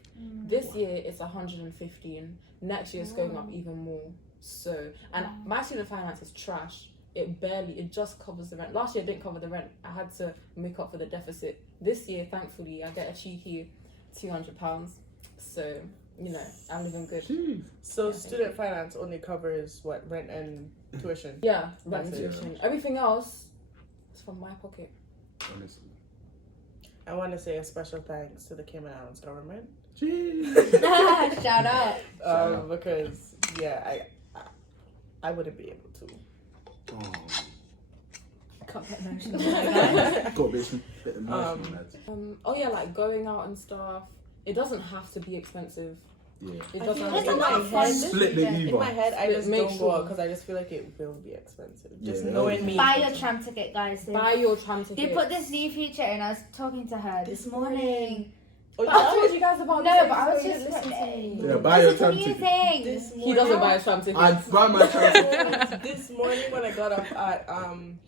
This year it's 115. Next year it's going up even more. So, and my student finance is trash. It just covers the rent. Last year it didn't cover the rent. I had to make up for the deficit. This year, thankfully, I get a cheeky £200. So, you know, I'm living good. Jeez. So Yeah, student finance only covers what, rent and tuition? Yeah, rent and That's it. tuition. Everything else is from my pocket. Honestly. I want to say a special thanks to the Cayman Islands government. Jeez. Shout out. Because I wouldn't be able to. Oh. Got that emotional. Got a bit emotional, lads. Oh yeah, like going out and stuff. It doesn't have to be expensive. Yeah. It I doesn't feel have like to in be my head, Split the in my Uber. head, I just Make don't go out sure. because I just feel like it will be expensive. Just Yeah. knowing me. Buy your tram ticket, guys. Buy your tram They ticket. put this new feature in. I was talking to her this morning. Oh, I told you guys about No, this. but I was you just didn't listen to me. Yeah, buy your That's a tram new ticket. thing. This He doesn't morning- buy a tram ticket. I buy my tram ticket. This morning when I got off at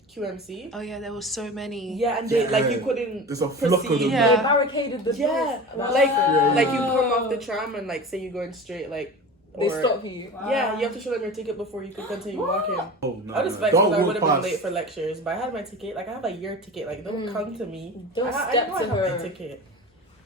QMC, Oh yeah, there was so many. yeah, and they like you Yeah. couldn't There's a flock of proceed. them. Yeah. They barricaded the Yeah, doors. like Yeah. like you come off the tram and like say you're going straight, like They or- stop you. Yeah, you have to show them your ticket before you can continue walking. Oh, no. I was no. vexed Don't because I walk would have been past. late for lectures, but I had my ticket. Like I have a year ticket. Like don't come to me. Don't I step know I to have my her. ticket.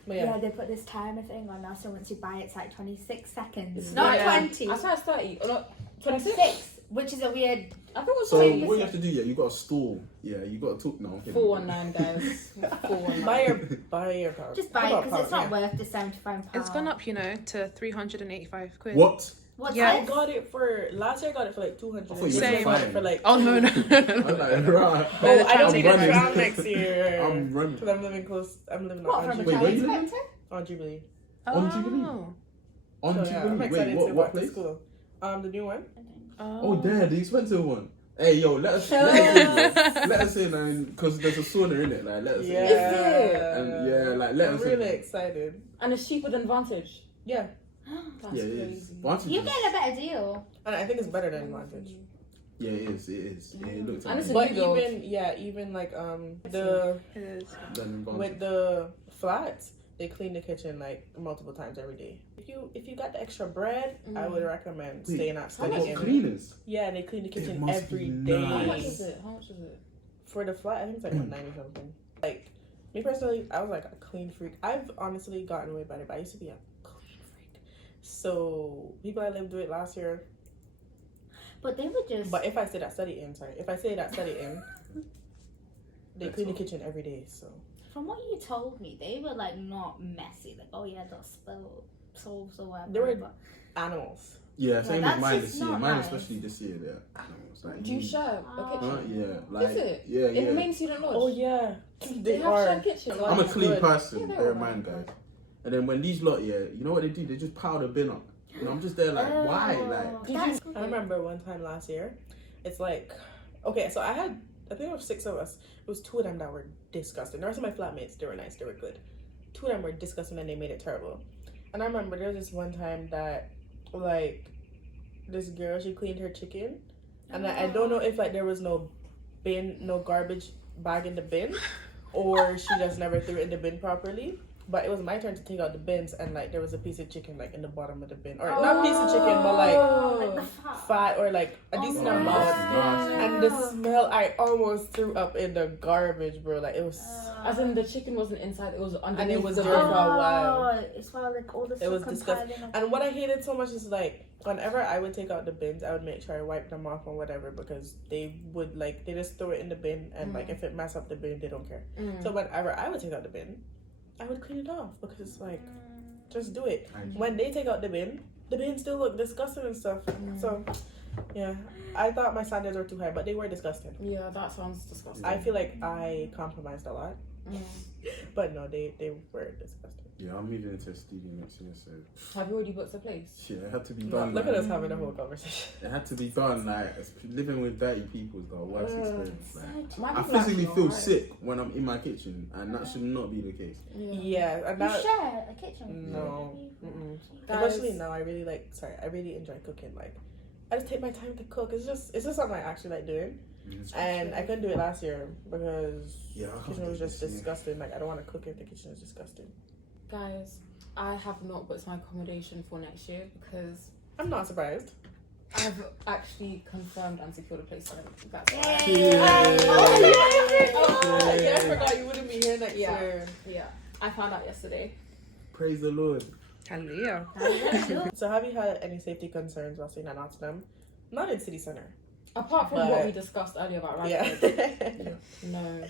But Yeah. yeah, they put this timer thing on now, so once you buy it's like 26 seconds. It's Not yeah. 20. I thought it's 30. Or not 26. 26, which is a weird. I thought it was So 20. what you have to do, yeah, you got to stall. Yeah, you got to talk now. 419, guys. 419. buy your power. Just buy it because it's not worth the £75. It's gone up, you know, to 385 quid. What? What's Yeah. I this? got it for last year. I got it for like 200. I thought you said I got it fine. for like. Oh no no. I'm like, right. Oh, I don't I'm take a running. tram next year. I'm running. Because I'm living close. I'm living What, on from a Jubilee. Wait, where you child living? inspector? On Jubilee. On Jubilee? Oh. On So, yeah, I'm Jubilee. excited Wait, to what walk to place? school. The new one. Oh, there, the expensive one. Hey, yo, let us let us in, and because there's a sauna in it. Like, let us Yeah. in. And yeah, like let I'm us really in. excited. And it's cheaper than Vantage. Yeah, That's Yeah, it crazy. is. Vantage You're is- getting a better deal. and I think it's better than Vantage. Yeah, it is. It is. Yeah, it looks And it's amazing. But new build. even like the It is. Than Vantage. with the flats, they clean the kitchen like multiple times every day. If you got the extra bread, I would recommend Wait, staying at How study much in. cleaners? Yeah, and they clean the kitchen must every be day. How nice. much is it? How much is it? For the flat, I think it's like 190 something. Like me personally, I was like a clean freak. I've honestly gotten away by it, but I used to be a clean freak. So people I lived with last year. But they would just. But if I stayed at study in, they That's clean the all. kitchen every day. So From what you told me, they were like not messy. Like, oh yeah, they'll spill sauce or whatever. They were- but- animals. Yeah, same that's as mine just this year. not Mine nice. especially this year. They're animals. Like, Do you share a Oh. kitchen? Yeah, like it? yeah, In the yeah. main student lodge? Oh yeah, They they have are. shared kitchen. I'm a That's clean good. person. Yeah, they're bear in alright. mind, guys. And then when these lot, yeah, you know what they do? They just pile the bin up. And I'm just there like, why? Like, That's I remember one time last year, it's like, okay, so I think there were 6 of us. It was 2 of them that were disgusting. The rest of my flatmates, they were nice, they were good. 2 of them were disgusting and they made it terrible. And I remember there was this one time that, like, this girl, she cleaned her chicken. And I don't know if, like, there was no garbage bag in the bin, or she just never threw it in the bin properly. But it was my turn to take out the bins, and like there was a piece of chicken like in the bottom of the bin, or not piece of chicken, but like like the fat or like a decent Oh, amount. nasty. And the smell, I almost threw up in the garbage, bro. Like it was, As in the chicken wasn't inside, it was underneath. and it was the there for bin. a while. It's why like all the It was stuff disgusting. compiling. And what I hated so much is like whenever I would take out the bins, I would make sure I wipe them off or whatever, because they would like they just throw it in the bin, and like if it mess up the bin, they don't care. So whenever I would take out the bin, I would clean it off, because it's like just do it. When they take out the bin still look disgusting and stuff. So yeah, I thought my standards were too high, but they were disgusting. Yeah, that sounds disgusting. I feel like I compromised a lot. But no, they were disgusting. Yeah, I'm moving into a studio next year, so Have you already booked a place? yeah, it had to be No, done. look at like, us having a whole conversation. It had to be done. Like living with dirty people is the worst experience. Like, My I people physically actually feel alright. sick when I'm in my kitchen, and that should not be the case. Yeah, and You that share a kitchen. no. with Mm-mm. Guys- Especially now, I really enjoy cooking. Like, I just take my time to cook. It's just something I actually like doing. And I couldn't do it last year because Yeah, I the can't kitchen do was just this year. disgusting. Like, I don't want to cook if the kitchen is disgusting. Guys, I have not booked my accommodation for next year because I'm not surprised. I've actually confirmed and secured a place for them. That's why. Yay. Oh, Yay. yeah, I forgot you wouldn't be here next Yeah. year. Yeah, I found out yesterday. Praise the Lord. Hallelujah. So, have you had any safety concerns while staying at Nottingham? Not in city center. Apart from But- what we discussed earlier about Yeah. Radford. No.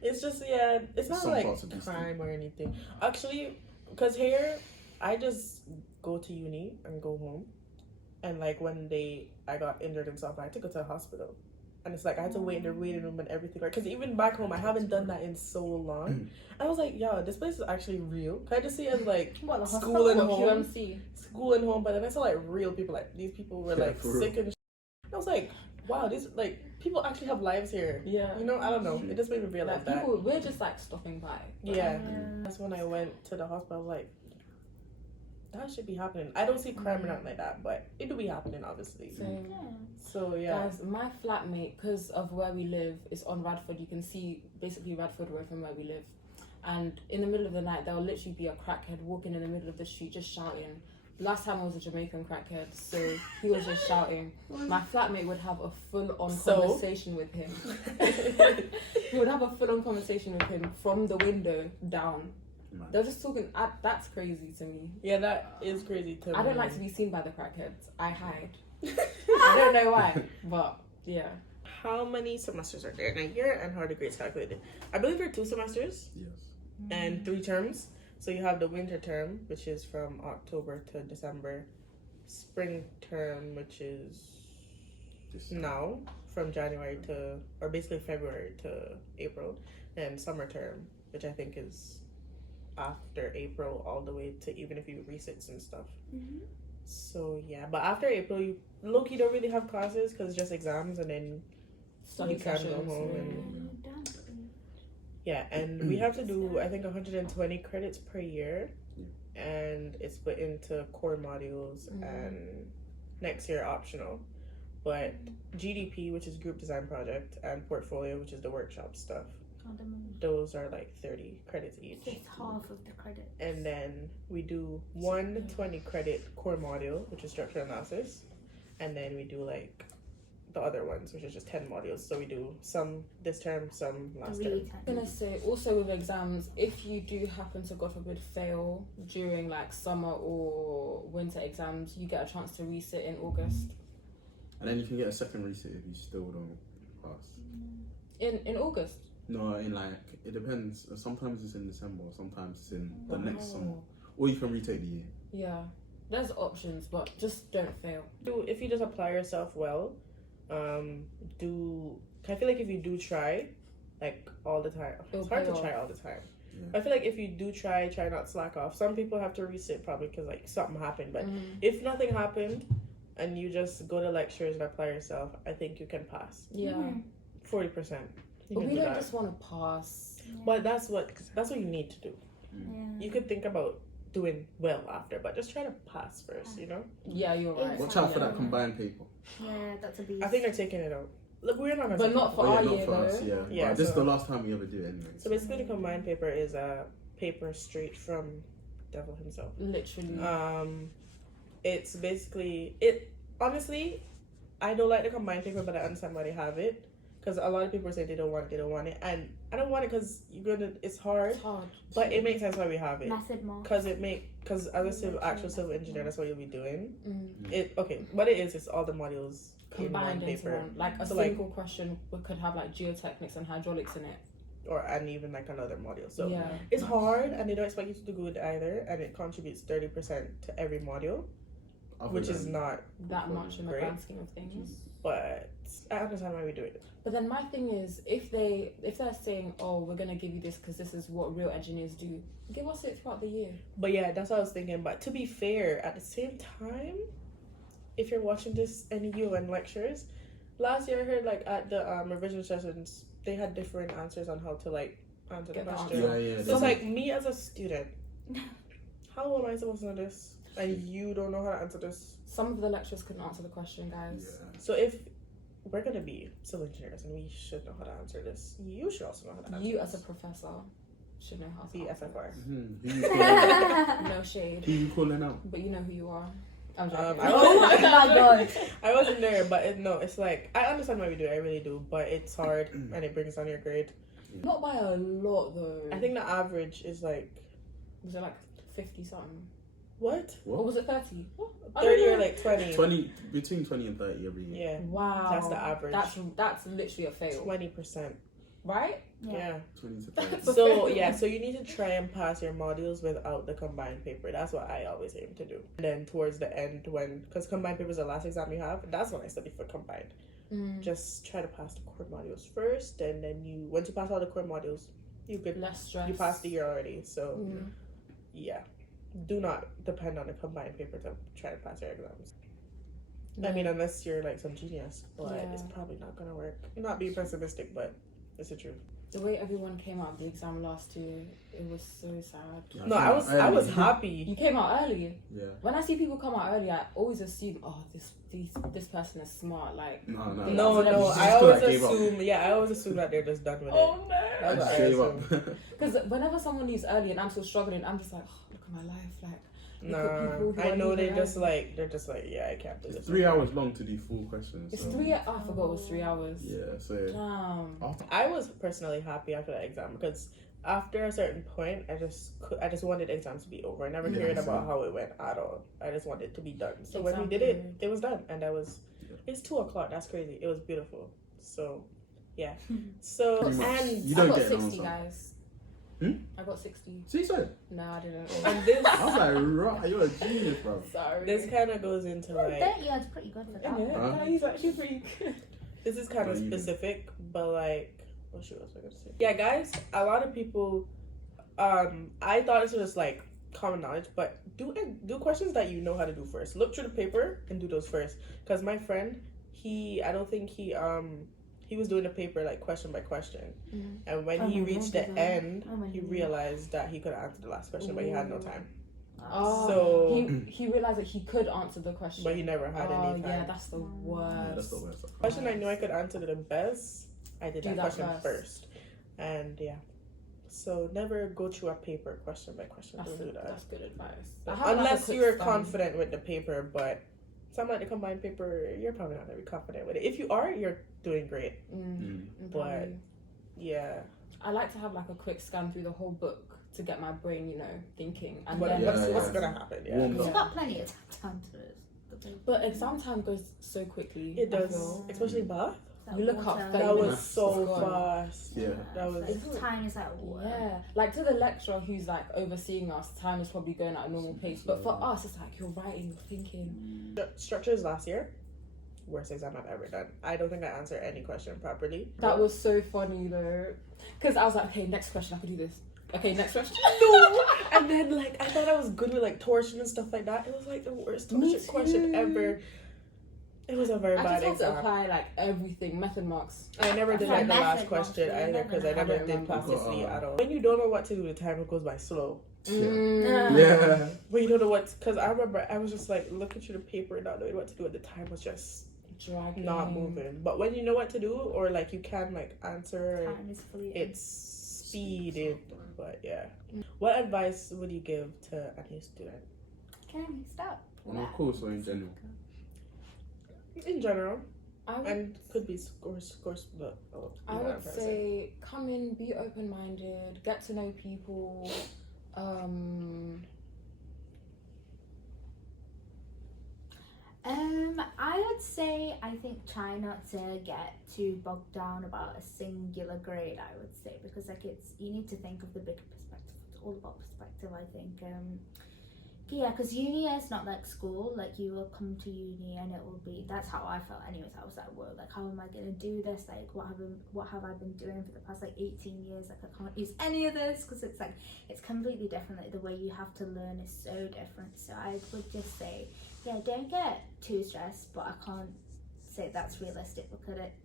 It's just it's not Some like parts of DC. crime or anything. Actually, because here I just go to uni and go home, and like when I got injured and stuff, I had to go to the hospital, and it's like I had to wait in the waiting room and everything. Because even back home, I haven't done that in so long. I was like, yo, this place is actually real. Can I just see it as like What, the school and hospital? home? QMC. School and home, but then I saw like real people. Like these people were Yeah, like for real. sick and. I was like, wow, these like people actually have lives here. Yeah. You know, I don't know. It just made me realize Like that. people, we're just like stopping by. But, Yeah. That's when I went to the hospital. I was like, that should be happening. I don't see crime or nothing like that, but it do be happening, obviously. So, So yeah. guys, my flatmate, because of where we live, is on Radford. You can see basically Radford Road from where we live. And in the middle of the night, there'll literally be a crackhead walking in the middle of the street just shouting. Last time I was a Jamaican crackhead, so he was just shouting. My flatmate would have a full-on So? conversation with him. He would have a full-on conversation with him from the window down. Man. They're just talking. That's crazy to me. Yeah, that is crazy too. I don't like to be seen by the crackheads. I hide. I don't know why, but yeah. How many semesters are there in a year, and how are the grades calculated? I believe there are 2 semesters Yes. and 3 terms. So you have the winter term, which is from October to December. Spring term, which is Just now from January to, or basically February to April, and summer term, which I think is after April all the way to even if you resits and stuff. So yeah, but after April, you low-key don't really have classes because it's just exams, and then Study you can go sessions. home yeah. and yeah, and we have to do I think 120 credits per year, and it's split into core modules and next year optional. But GDP, which is group design project, and portfolio, which is the workshop stuff, those are like 30 credits each. It's half of the credit. And then we do 120 credit core module, which is structural analysis, and then we do like the other ones, which is just 10 modules. So we do some this term, some last term. I'm gonna say also with exams, if you do happen to God forbid fail during like summer or winter exams, you get a chance to resit in August. And then you can get a second resit if you still don't pass. In August. No, in like it depends. Sometimes it's in December, sometimes it's in the next summer, or you can retake the year. Yeah, there's options, but just don't fail. If you just apply yourself well, I feel like if you do try, like all the time, It'll it's hard pay to off. try all the time. Yeah. I feel like if you do try not slack off. Some people have to resit probably because like something happened, but if nothing happened and you just go to lectures and apply yourself, I think you can pass Yeah, 40%. but we don't just want to pass. But that's what you need to do. Yeah. You could think about doing well after, but just try to pass first. You know. Yeah, you're right. Watch out for Yeah. that combined paper. Yeah, that's a beast. I think they're taking it out. Look, we're not gonna. But take not it. for Oh, yeah, our not year for us, though. yeah. Yeah, But this is so- the last time we ever do it anyway. So basically, the combined paper is a paper straight from devil himself. Literally. It's basically honestly, I don't like the combined paper, but I understand why they have it. Because a lot of people say they don't want it, and I don't want it because it's hard. It's hard. But it makes sense why we have it. method more. Because as a actual civil engineer, that's what you'll be doing. Mm. What it is all the modules Combined in one into paper, one. Like a So, like- single question could have like geotechnics and hydraulics in it. and even like another module. So yeah. it's hard, and they don't expect you to do good either, and it contributes 30% to every module. other which is than- not. that much in the Great. grand scheme of things. But I understand why we do it. But then my thing is, if they're saying, oh, we're gonna give you this because this is what real engineers do, give us it throughout the year. But yeah, that's what I was thinking. But to be fair, at the same time, if you're watching this any UN lectures, last year I heard like at the revision sessions they had different answers on how to like answer the Get the question. answer. Yeah. So it's like me as a student, how am I supposed to know this? And you don't know how to answer this. Some of the lecturers couldn't answer the question, guys. Yeah. So if we're gonna be civil engineers and we should know how to answer this, you should also know how to answer You this. as a professor should know how to be answer FFR. Who you calling? No shade, Who you calling out? but you know who you are. I'm joking. I Oh my god. I wasn't there, but it's like I understand why we do it. I really do, but it's hard and it brings down your grade. Not by a lot though. I think the average is like was it like 50 something? what Or was it 30? What? I 30 don't or know. like 20. 20 between 20 and 30 every year. Yeah, Wow, That's the average. That's literally a fail, 20%. right? Yeah. 20 to 30. So yeah, so you need to try and pass your modules without the combined paper. That's what I always aim to do. And then towards the end, because combined paper is the last exam you have, that's when I study for combined. Just try to pass the core modules first, and then once you pass all the core modules, you could Less stress. you passed the year already. So Mm. yeah, do not depend on the combined paper to try to pass your exams. No. I mean, unless you're like some genius, but Yeah. it's probably not gonna work. Not being pessimistic, but it's the truth. The way everyone came out of the exam last year, it was so sad. Yeah, No, I was early. happy. You came out early. Yeah. When I see people come out early, I always assume, oh, this person is smart. Like, No. No, You just I feel always like gave up. assume. Yeah, I always assume that they're just done with it. oh no. I That's what just I gave assume. up. Because whenever someone leaves early and I'm still struggling, I'm just like, oh, look at my life. Like, look at Nah, people who I are know leaving they're just early. like, yeah, I can't do this. It's 3 hours long to do full questions. It's so- 3. I forgot it was 3 hours. Yeah, so Damn. after I was personally happy after that exam because after a certain point, I just wanted exams to be over. I never Yeah, cared same. about how it went at all. I just wanted it to be done. So when we Exam did it, period. it was done, and Yeah. it's 2:00. That's crazy. It was beautiful. So, yeah. So Pretty much. and You I don't got get an 60, answer. guys. Hmm? I got 60. See, so No, I didn't. and this I was like, right, you're a genius, bro. Sorry. this kind of goes into like 30 yards pretty good for that. Huh? Yeah, he's actually pretty good. this is kind of But you- specific, but like, oh shoot, what was I gonna say? Yeah, guys, a lot of people, I thought this was just like common knowledge, but do questions that you know how to do first. Look through the paper and do those first. Cause my friend, I don't think he was doing the paper like question by question, and when Oh he my reached God, the did I? end, Oh my he God. realized that he could answer the last question, but he had no time. Oh, So- he realized that he could answer the question. But he never had oh, any time. yeah, that's the worst. Yeah, that's the worst. Question I knew I could answer the best, I did Do that that question first. first. And yeah. So never go through a paper question by question. Don't do that. That's good advice. I have, like, a Unless quick you're scan. confident with the paper, but something like the combined paper, you're probably not gonna be confident with it. If you are, you're doing great. But- Probably. Yeah. I like to have like a quick scan through the whole book to get my brain, thinking. And What, then, what's yeah. gonna happen? Yeah. Warm You've up. got plenty of time to do it. but exam time goes so quickly. It I does, feel. especially math. You look up water. 30 That was minutes, so it's gone. fast. Yeah. That was. Like, time is like water. Yeah, like to the lecturer who's like overseeing us, time is probably going at a normal pace. But for us, it's like you're writing, you're thinking. Structures last year, worst exam I've ever done. I don't think I answered any question properly. That was so funny though, because I was like, okay, next question, I could do this. Okay, next question. No, and then like I thought I was good with like torsion and stuff like that. It was like the worst Me torsion question too. ever. It was a very I bad just had to exam. apply like everything, method marks. I never did Yeah, like the last method question marks, either because I never I don't did remember. plasticity at all. When you don't know what to do, the time goes by slow. Yeah. Mm. Yeah. When you don't know what, because I remember I was just like looking through the paper and not knowing what to do, and the time was just Dragging. not moving. But when you know what to do, or like you can like answer, Time is fleeting. it's speeded. But yeah, what advice would you give to a new student? Can I start? On a course or in general? In general, I would, and could be scores, but oh, I you know what I'm would trying to say come in, be open-minded, get to know people. I would say I think try not to get too bogged down about a singular grade. I would say because like you need to think of the bigger perspective. It's all about perspective. I think yeah, because uni is not like school. Like you will come to uni and it will be. That's how I felt. Anyways, I was like, whoa, like how am I gonna do this? Like what have I been doing for the past like 18 years? Like I can't use any of this because it's like it's completely different. Like the way you have to learn is so different. So I would just say, yeah, don't get too stressed. But I can't say that's realistic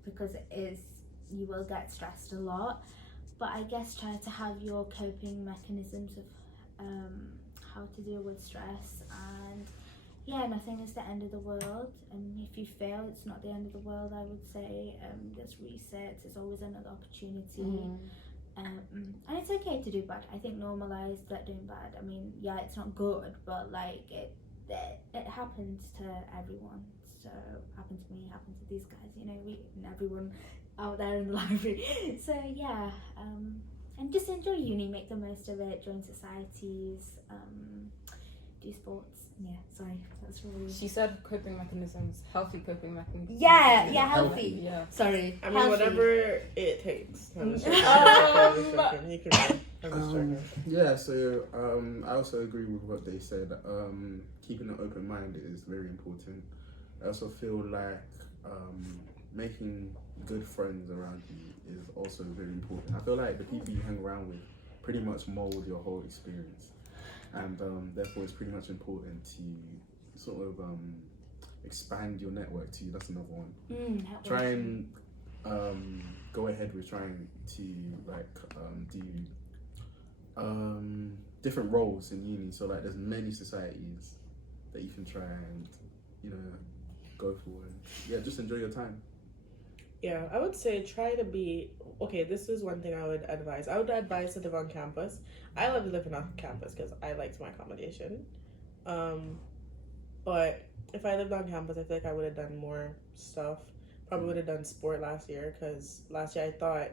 because it is. You will get stressed a lot. But I guess try to have your coping mechanisms of how to deal with stress, and yeah, nothing is the end of the world, and if you fail it's not the end of the world. I would say there's resets, there's always another opportunity. And it's okay to do bad. I think normalize that doing bad. I mean, yeah, it's not good, but like it happens to everyone. So happened to me, happened to these guys, you know, and everyone out there in the library. So yeah, and just enjoy uni, make the most of it, join societies, do sports. Yeah, sorry, that's really. She said coping mechanisms, healthy coping mechanisms. Yeah, healthy. Yeah. Sorry. I mean, healthy. whatever it takes. I'm just joking. I'm just joking. You can. I'm just joking. Yeah, so I also agree with what they said. Keeping an open mind is very important. I also feel like making good friends around you is also very important. I feel like the people you hang around with pretty much mold your whole experience, and therefore it's pretty much important to sort of expand your network too. That's another one. Try and go ahead with trying to like do different roles in uni. So like there's many societies that you can try and, you know, go for, and yeah, just enjoy your time. Yeah, I would say try to be okay. This is one thing I would advise. I would advise to live on campus. I love living on campus because I liked my accommodation. But if I lived on campus, I feel like I would have done more stuff. Probably would have done sport last year, because last year I thought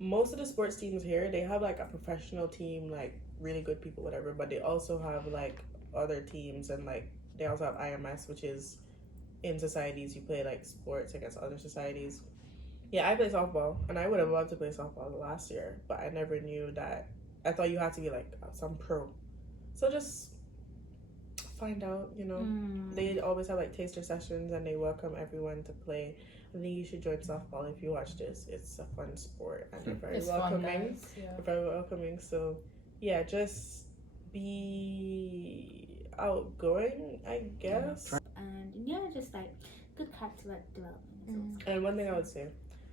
most of the sports teams here, they have like a professional team, like really good people, whatever. But they also have like other teams, and like they also have IMS, which is in societies you play like sports against other societies. Yeah, I play softball, and I would have loved to play softball last year, but I never knew that. I thought you had to be like some pro. So just find out, you know. They always have like taster sessions, and they welcome everyone to play. I think you should join softball if you watch this. It's a fun sport, and they're very welcoming. They're very welcoming. So yeah, just be outgoing, I guess. And yeah, just like good character development. And one thing I would say,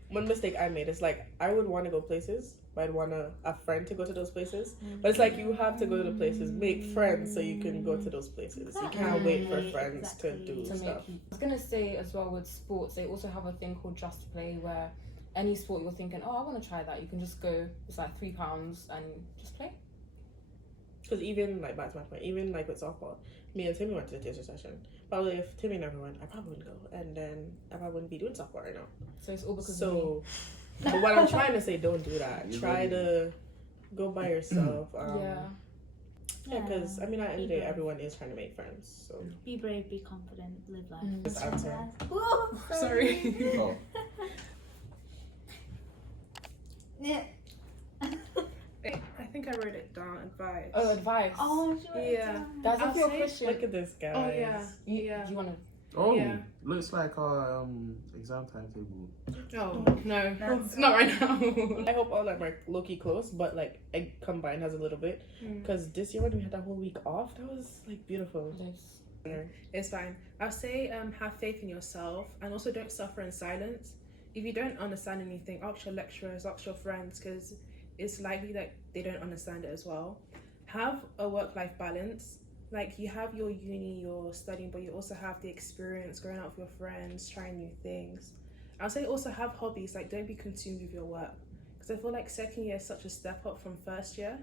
one mistake I made is like I would want to go places, but I'd want a friend to go to those places. But it's like you have to go to the places, make friends so you can go to those places. You can't wait for friends to do stuff. I was gonna say as well with sports, they also have a thing called Just Play, where any sport you're thinking, oh, I want to try that, you can just go. It's like £3 and just play. Because even like back to my point, even like with softball, me and Timmy went to the taster session. Probably if Timmy never went, I probably wouldn't go, and then I probably wouldn't be doing softball right now. So it's all because of me. But what I'm trying to say, don't do that. Try to go by yourself. Yeah, because I mean, at the end of the day, everyone is trying to make friends. So be brave, be confident, live life. This answer. Whoa, Sorry. Oh. I think I wrote it down. Advice. Oh, advice. Oh, Yeah. Guys, if I'll you're say- Christian, Look at this guy. Oh yeah. do you want to? Oh, Yeah. looks like our exam timetable. Oh no, That's- not right now. I hope all that are low-key close, but like combined has a little bit. Because this year when we had that whole week off, that was like beautiful. It's fine. I'll say have faith in yourself, and also don't suffer in silence. If you don't understand anything, ask your lecturers, ask your friends, because it's likely that they don't understand it as well. Have a work-life balance. Like you have your uni, you're studying, but you also have the experience going out with your friends, trying new things. I'll say also have hobbies. Like don't be consumed with your work, because I feel like second year is such a step up from first year.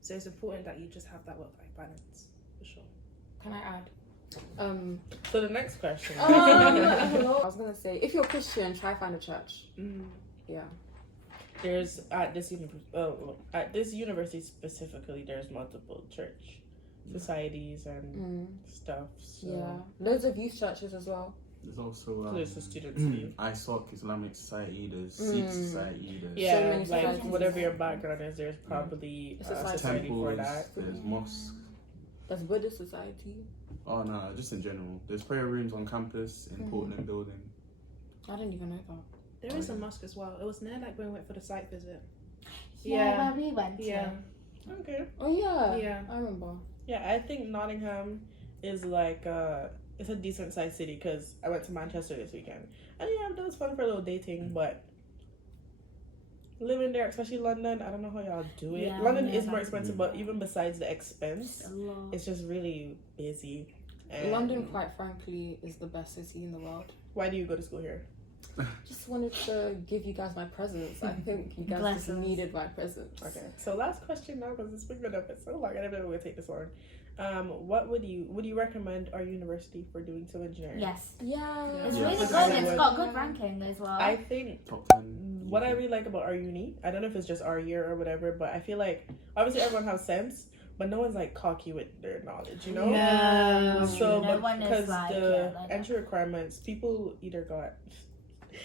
So it's important that you just have that work-life balance for sure. Can I add? So the next question. I was gonna say, if you're Christian, try find a church. Yeah. There's at this university specifically, there's multiple church societies and stuff. So. Yeah. Loads of youth churches as well. There's also There's the students leave. ISOC, Islamic Society, there's Sikh Society, there's Yeah, many like societies. whatever your background is, there's probably a society for temples, that. there's mosques. That's Buddhist society. Oh no, just in general. There's prayer rooms on campus in Portland building. I didn't even know that. There is a mosque as well. It was near like when we went for the site visit. Where we went to. Yeah. Okay. Oh yeah. Yeah. I remember. Yeah, I think Nottingham is like it's a decent sized city because I went to Manchester this weekend, and yeah, that was fun for a little dating. But living there, especially London, I don't know how y'all do it. Yeah, London yeah, is more that's- expensive, but even besides the expense, A lot. it's just really busy. And London, quite frankly, is the best city in the world. Why do you go to school here? Just wanted to give you guys my presents. I think you guys just Blessings. needed my presents. Okay. So last question now, because it's been going up for so long. I don't know if we're gonna take this one. What would you recommend our university for doing civil engineering? Yes. Yeah. It's Yeah. really Yes. good. It's Yeah. got good ranking as well. I think Top 10. what I really like about our uni, I don't know if it's just our year or whatever, but I feel like obviously everyone has sense, but no one's like cocky with their knowledge, you know? No. So, No but one is because like, the yeah, like entry requirements, people either got.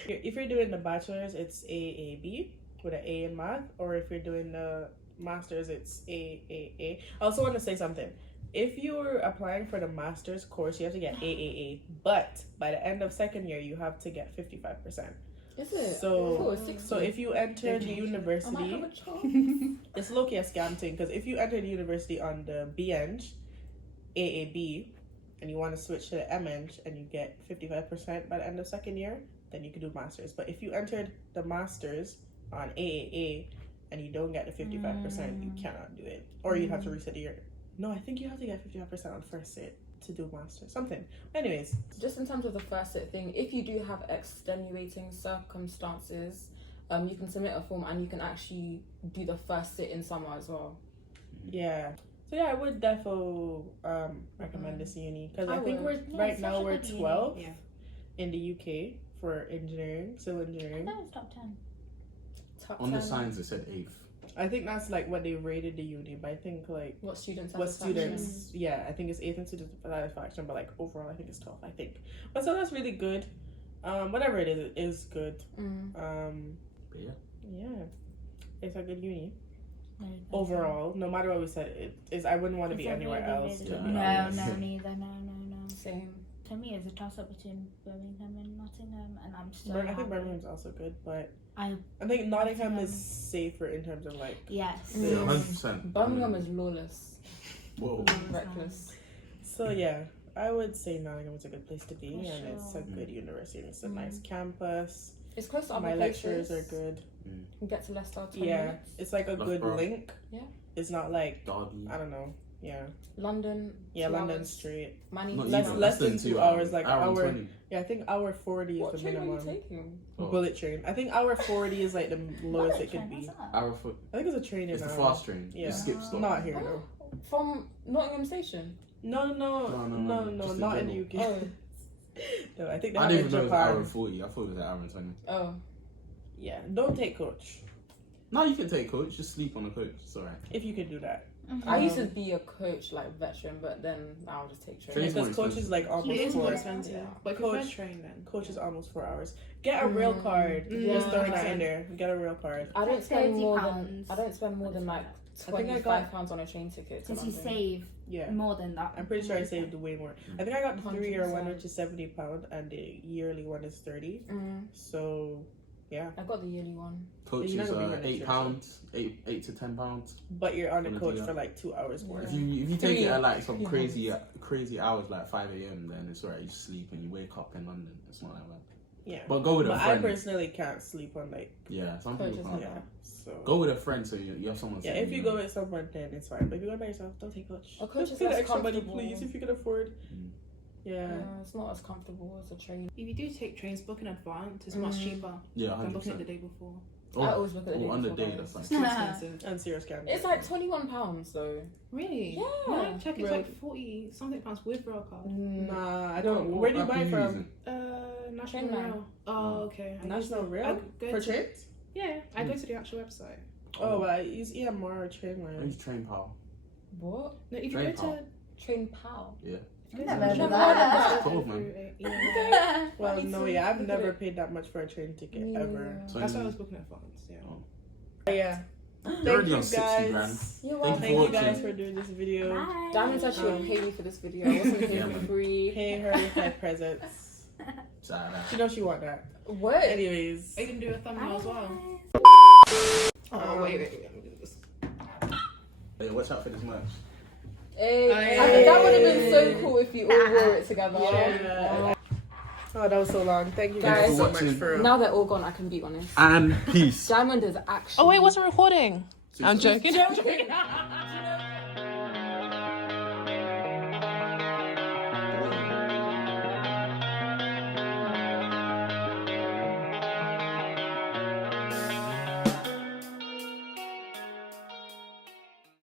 If you're doing the bachelor's, it's AAB with an A in math, or if you're doing the master's, it's AAA. I also want to say something. If you're applying for the master's course, you have to get AAA, but by the end of second year, you have to get 55%. Is it? So- Oh, it's 60. So if you enter the I might university, have a chance. it's low-key a scam thing, because if you enter the university on the B-Eng, AAB, and you want to switch to the M-Eng and you get 55% by the end of second year, then you can do masters. But if you entered the masters on AAA and you don't get the 55%, you cannot do it. Or you'd have to reset the year. No, I think you have to get 55% on first sit to do masters. Something. Anyways, Just in terms of the first sit thing, if you do have extenuating circumstances, you can submit a form and you can actually do the first sit in summer as well. yeah. So yeah, I would defo recommend this uni, because I I think would. we're right it's now such a we're good uni. 12 Yeah. in the UK for engineering, civil engineering. That was top 10. Top On the 10. signs it said 8th. I think that's like what they rated the uni, but I think like What students what satisfaction? students, yeah, I think it's 8th in student satisfaction, but like overall I think it's 12th, I think. But so that's really good. Whatever it is good. But yeah. Yeah, it's a good uni No, overall. No matter what we said, it is. I wouldn't want to It's be a anywhere really, else. really To good be uni. honest. No, neither. No. Same. To me, it's a toss up between Birmingham and Nottingham, and I'm so. I think happy. Birmingham's also good, but I think Nottingham is Nottingham. safer in terms of like. Yes. Yeah, 100%. Birmingham is lawless, Whoa. reckless. So yeah, I would say Nottingham is a good place to be, For and it's a sure. good university. And it's a nice campus. It's close to other My places. lectures are good. You can get to Leicester 20 Yeah, minutes. it's like a good Loughborough. link. Yeah. It's not like Derby. I don't know. Yeah, London. yeah, 2 London hours. Straight. Manny. Not Less- even, less than 2 hours, like hour and hour- 20. Yeah, I think hour 40 What is the train are you minimum. taking? Oh. Bullet train. I think hour 40 is like the lowest it could be. What's that? Hour foot. I think it's a train in It's the hour. fast train. Yeah. It skips stop. Not here though. From Nottingham Station. No, No, just in not in the UK. Oh. No, I think they I have didn't in even know it was Japan. hour and 40. I thought it was an hour and 20. Oh. Yeah, don't take coach No, you can take coach. Just sleep on the coach. It's alright. if you could do that. I used to be a coach, like veteran, but then I'll just take train. Train's more Because coach is expensive. like It almost is more 4. expensive. Yeah. But if Coach- you first train then. Coach is almost 4 hours. Get a real card. Mm. Just throwing Yeah. that in there. Get a real card. I don't spend more than £30. I don't spend more than like I think I £25 on a train ticket. to Because you London. save Yeah. more than that. I'm pretty sure I saved way more. I think I got the 3-year one, 100%. which is £70, and the yearly one is 30. So, yeah. I got the yearly one. Coach You're is not gonna be here next £8, eight to £10. But you're on a Gonna coach do that. for like 2 hours more. Yeah. If you take it at like some 3 crazy hours like 5 a.m. then it's alright. You sleep and you wake up in London. It's not that bad. Yeah. But go with a But I friend. personally can't sleep on like Yeah, some Coach people is can't. yeah. So Go with a friend so you have someone. yeah, sitting if you with go with someone then it's fine. But if you go by yourself, don't take coach. A coach Just is pay the less extra money, comfortable. please, if you can afford. Mm. Yeah. It's not as comfortable as a train. If you do take trains, book in advance. It's much cheaper Yeah, than booking it the 100%. day before. I always book it the day on the before, day. guys. That's like It's too expensive. And serious scam. It's like £21 though. Really? Yeah. When I check, it's Really? like 40 something pounds with rail card. Nah, I don't. What Where do you app buy you from? using? National Trainline. Rail. Oh, okay. I National go to- Rail? I go For to- trains? Yeah, I go to the actual website. Oh, but I use EMR or Trainline. I use Train Pal. What? No, if you Train go Pal. to Train pal. Yeah. if you go Never to heard the of actual that. website, Cool, go man. through it, yeah. Well, I need no, to yeah, I've look at never it. paid that much for a train ticket Yeah. ever. So That's why I was booking it advance. Yeah. But yeah, You're already on 60 grand. You're Thank welcome. Thank you for guys watching. for doing this video. Bye. Diamond's actually gonna pay me for this video. I wasn't here for free. Pay her with like presents. Shout out. She knows she want that. What? Anyways. I can do a thumbnail as well. Oh, wait. Let me do this. Hey, watch out for this merch. Hey, Hey. that would have been so cool if you all wore it together. Yeah. Oh, that was so long. Thank you Guys, guys so watching. much for. Now they're all gone, I can be honest. And peace. Diamond is actually. Oh wait, wasn't recording. I'm joking. Joking.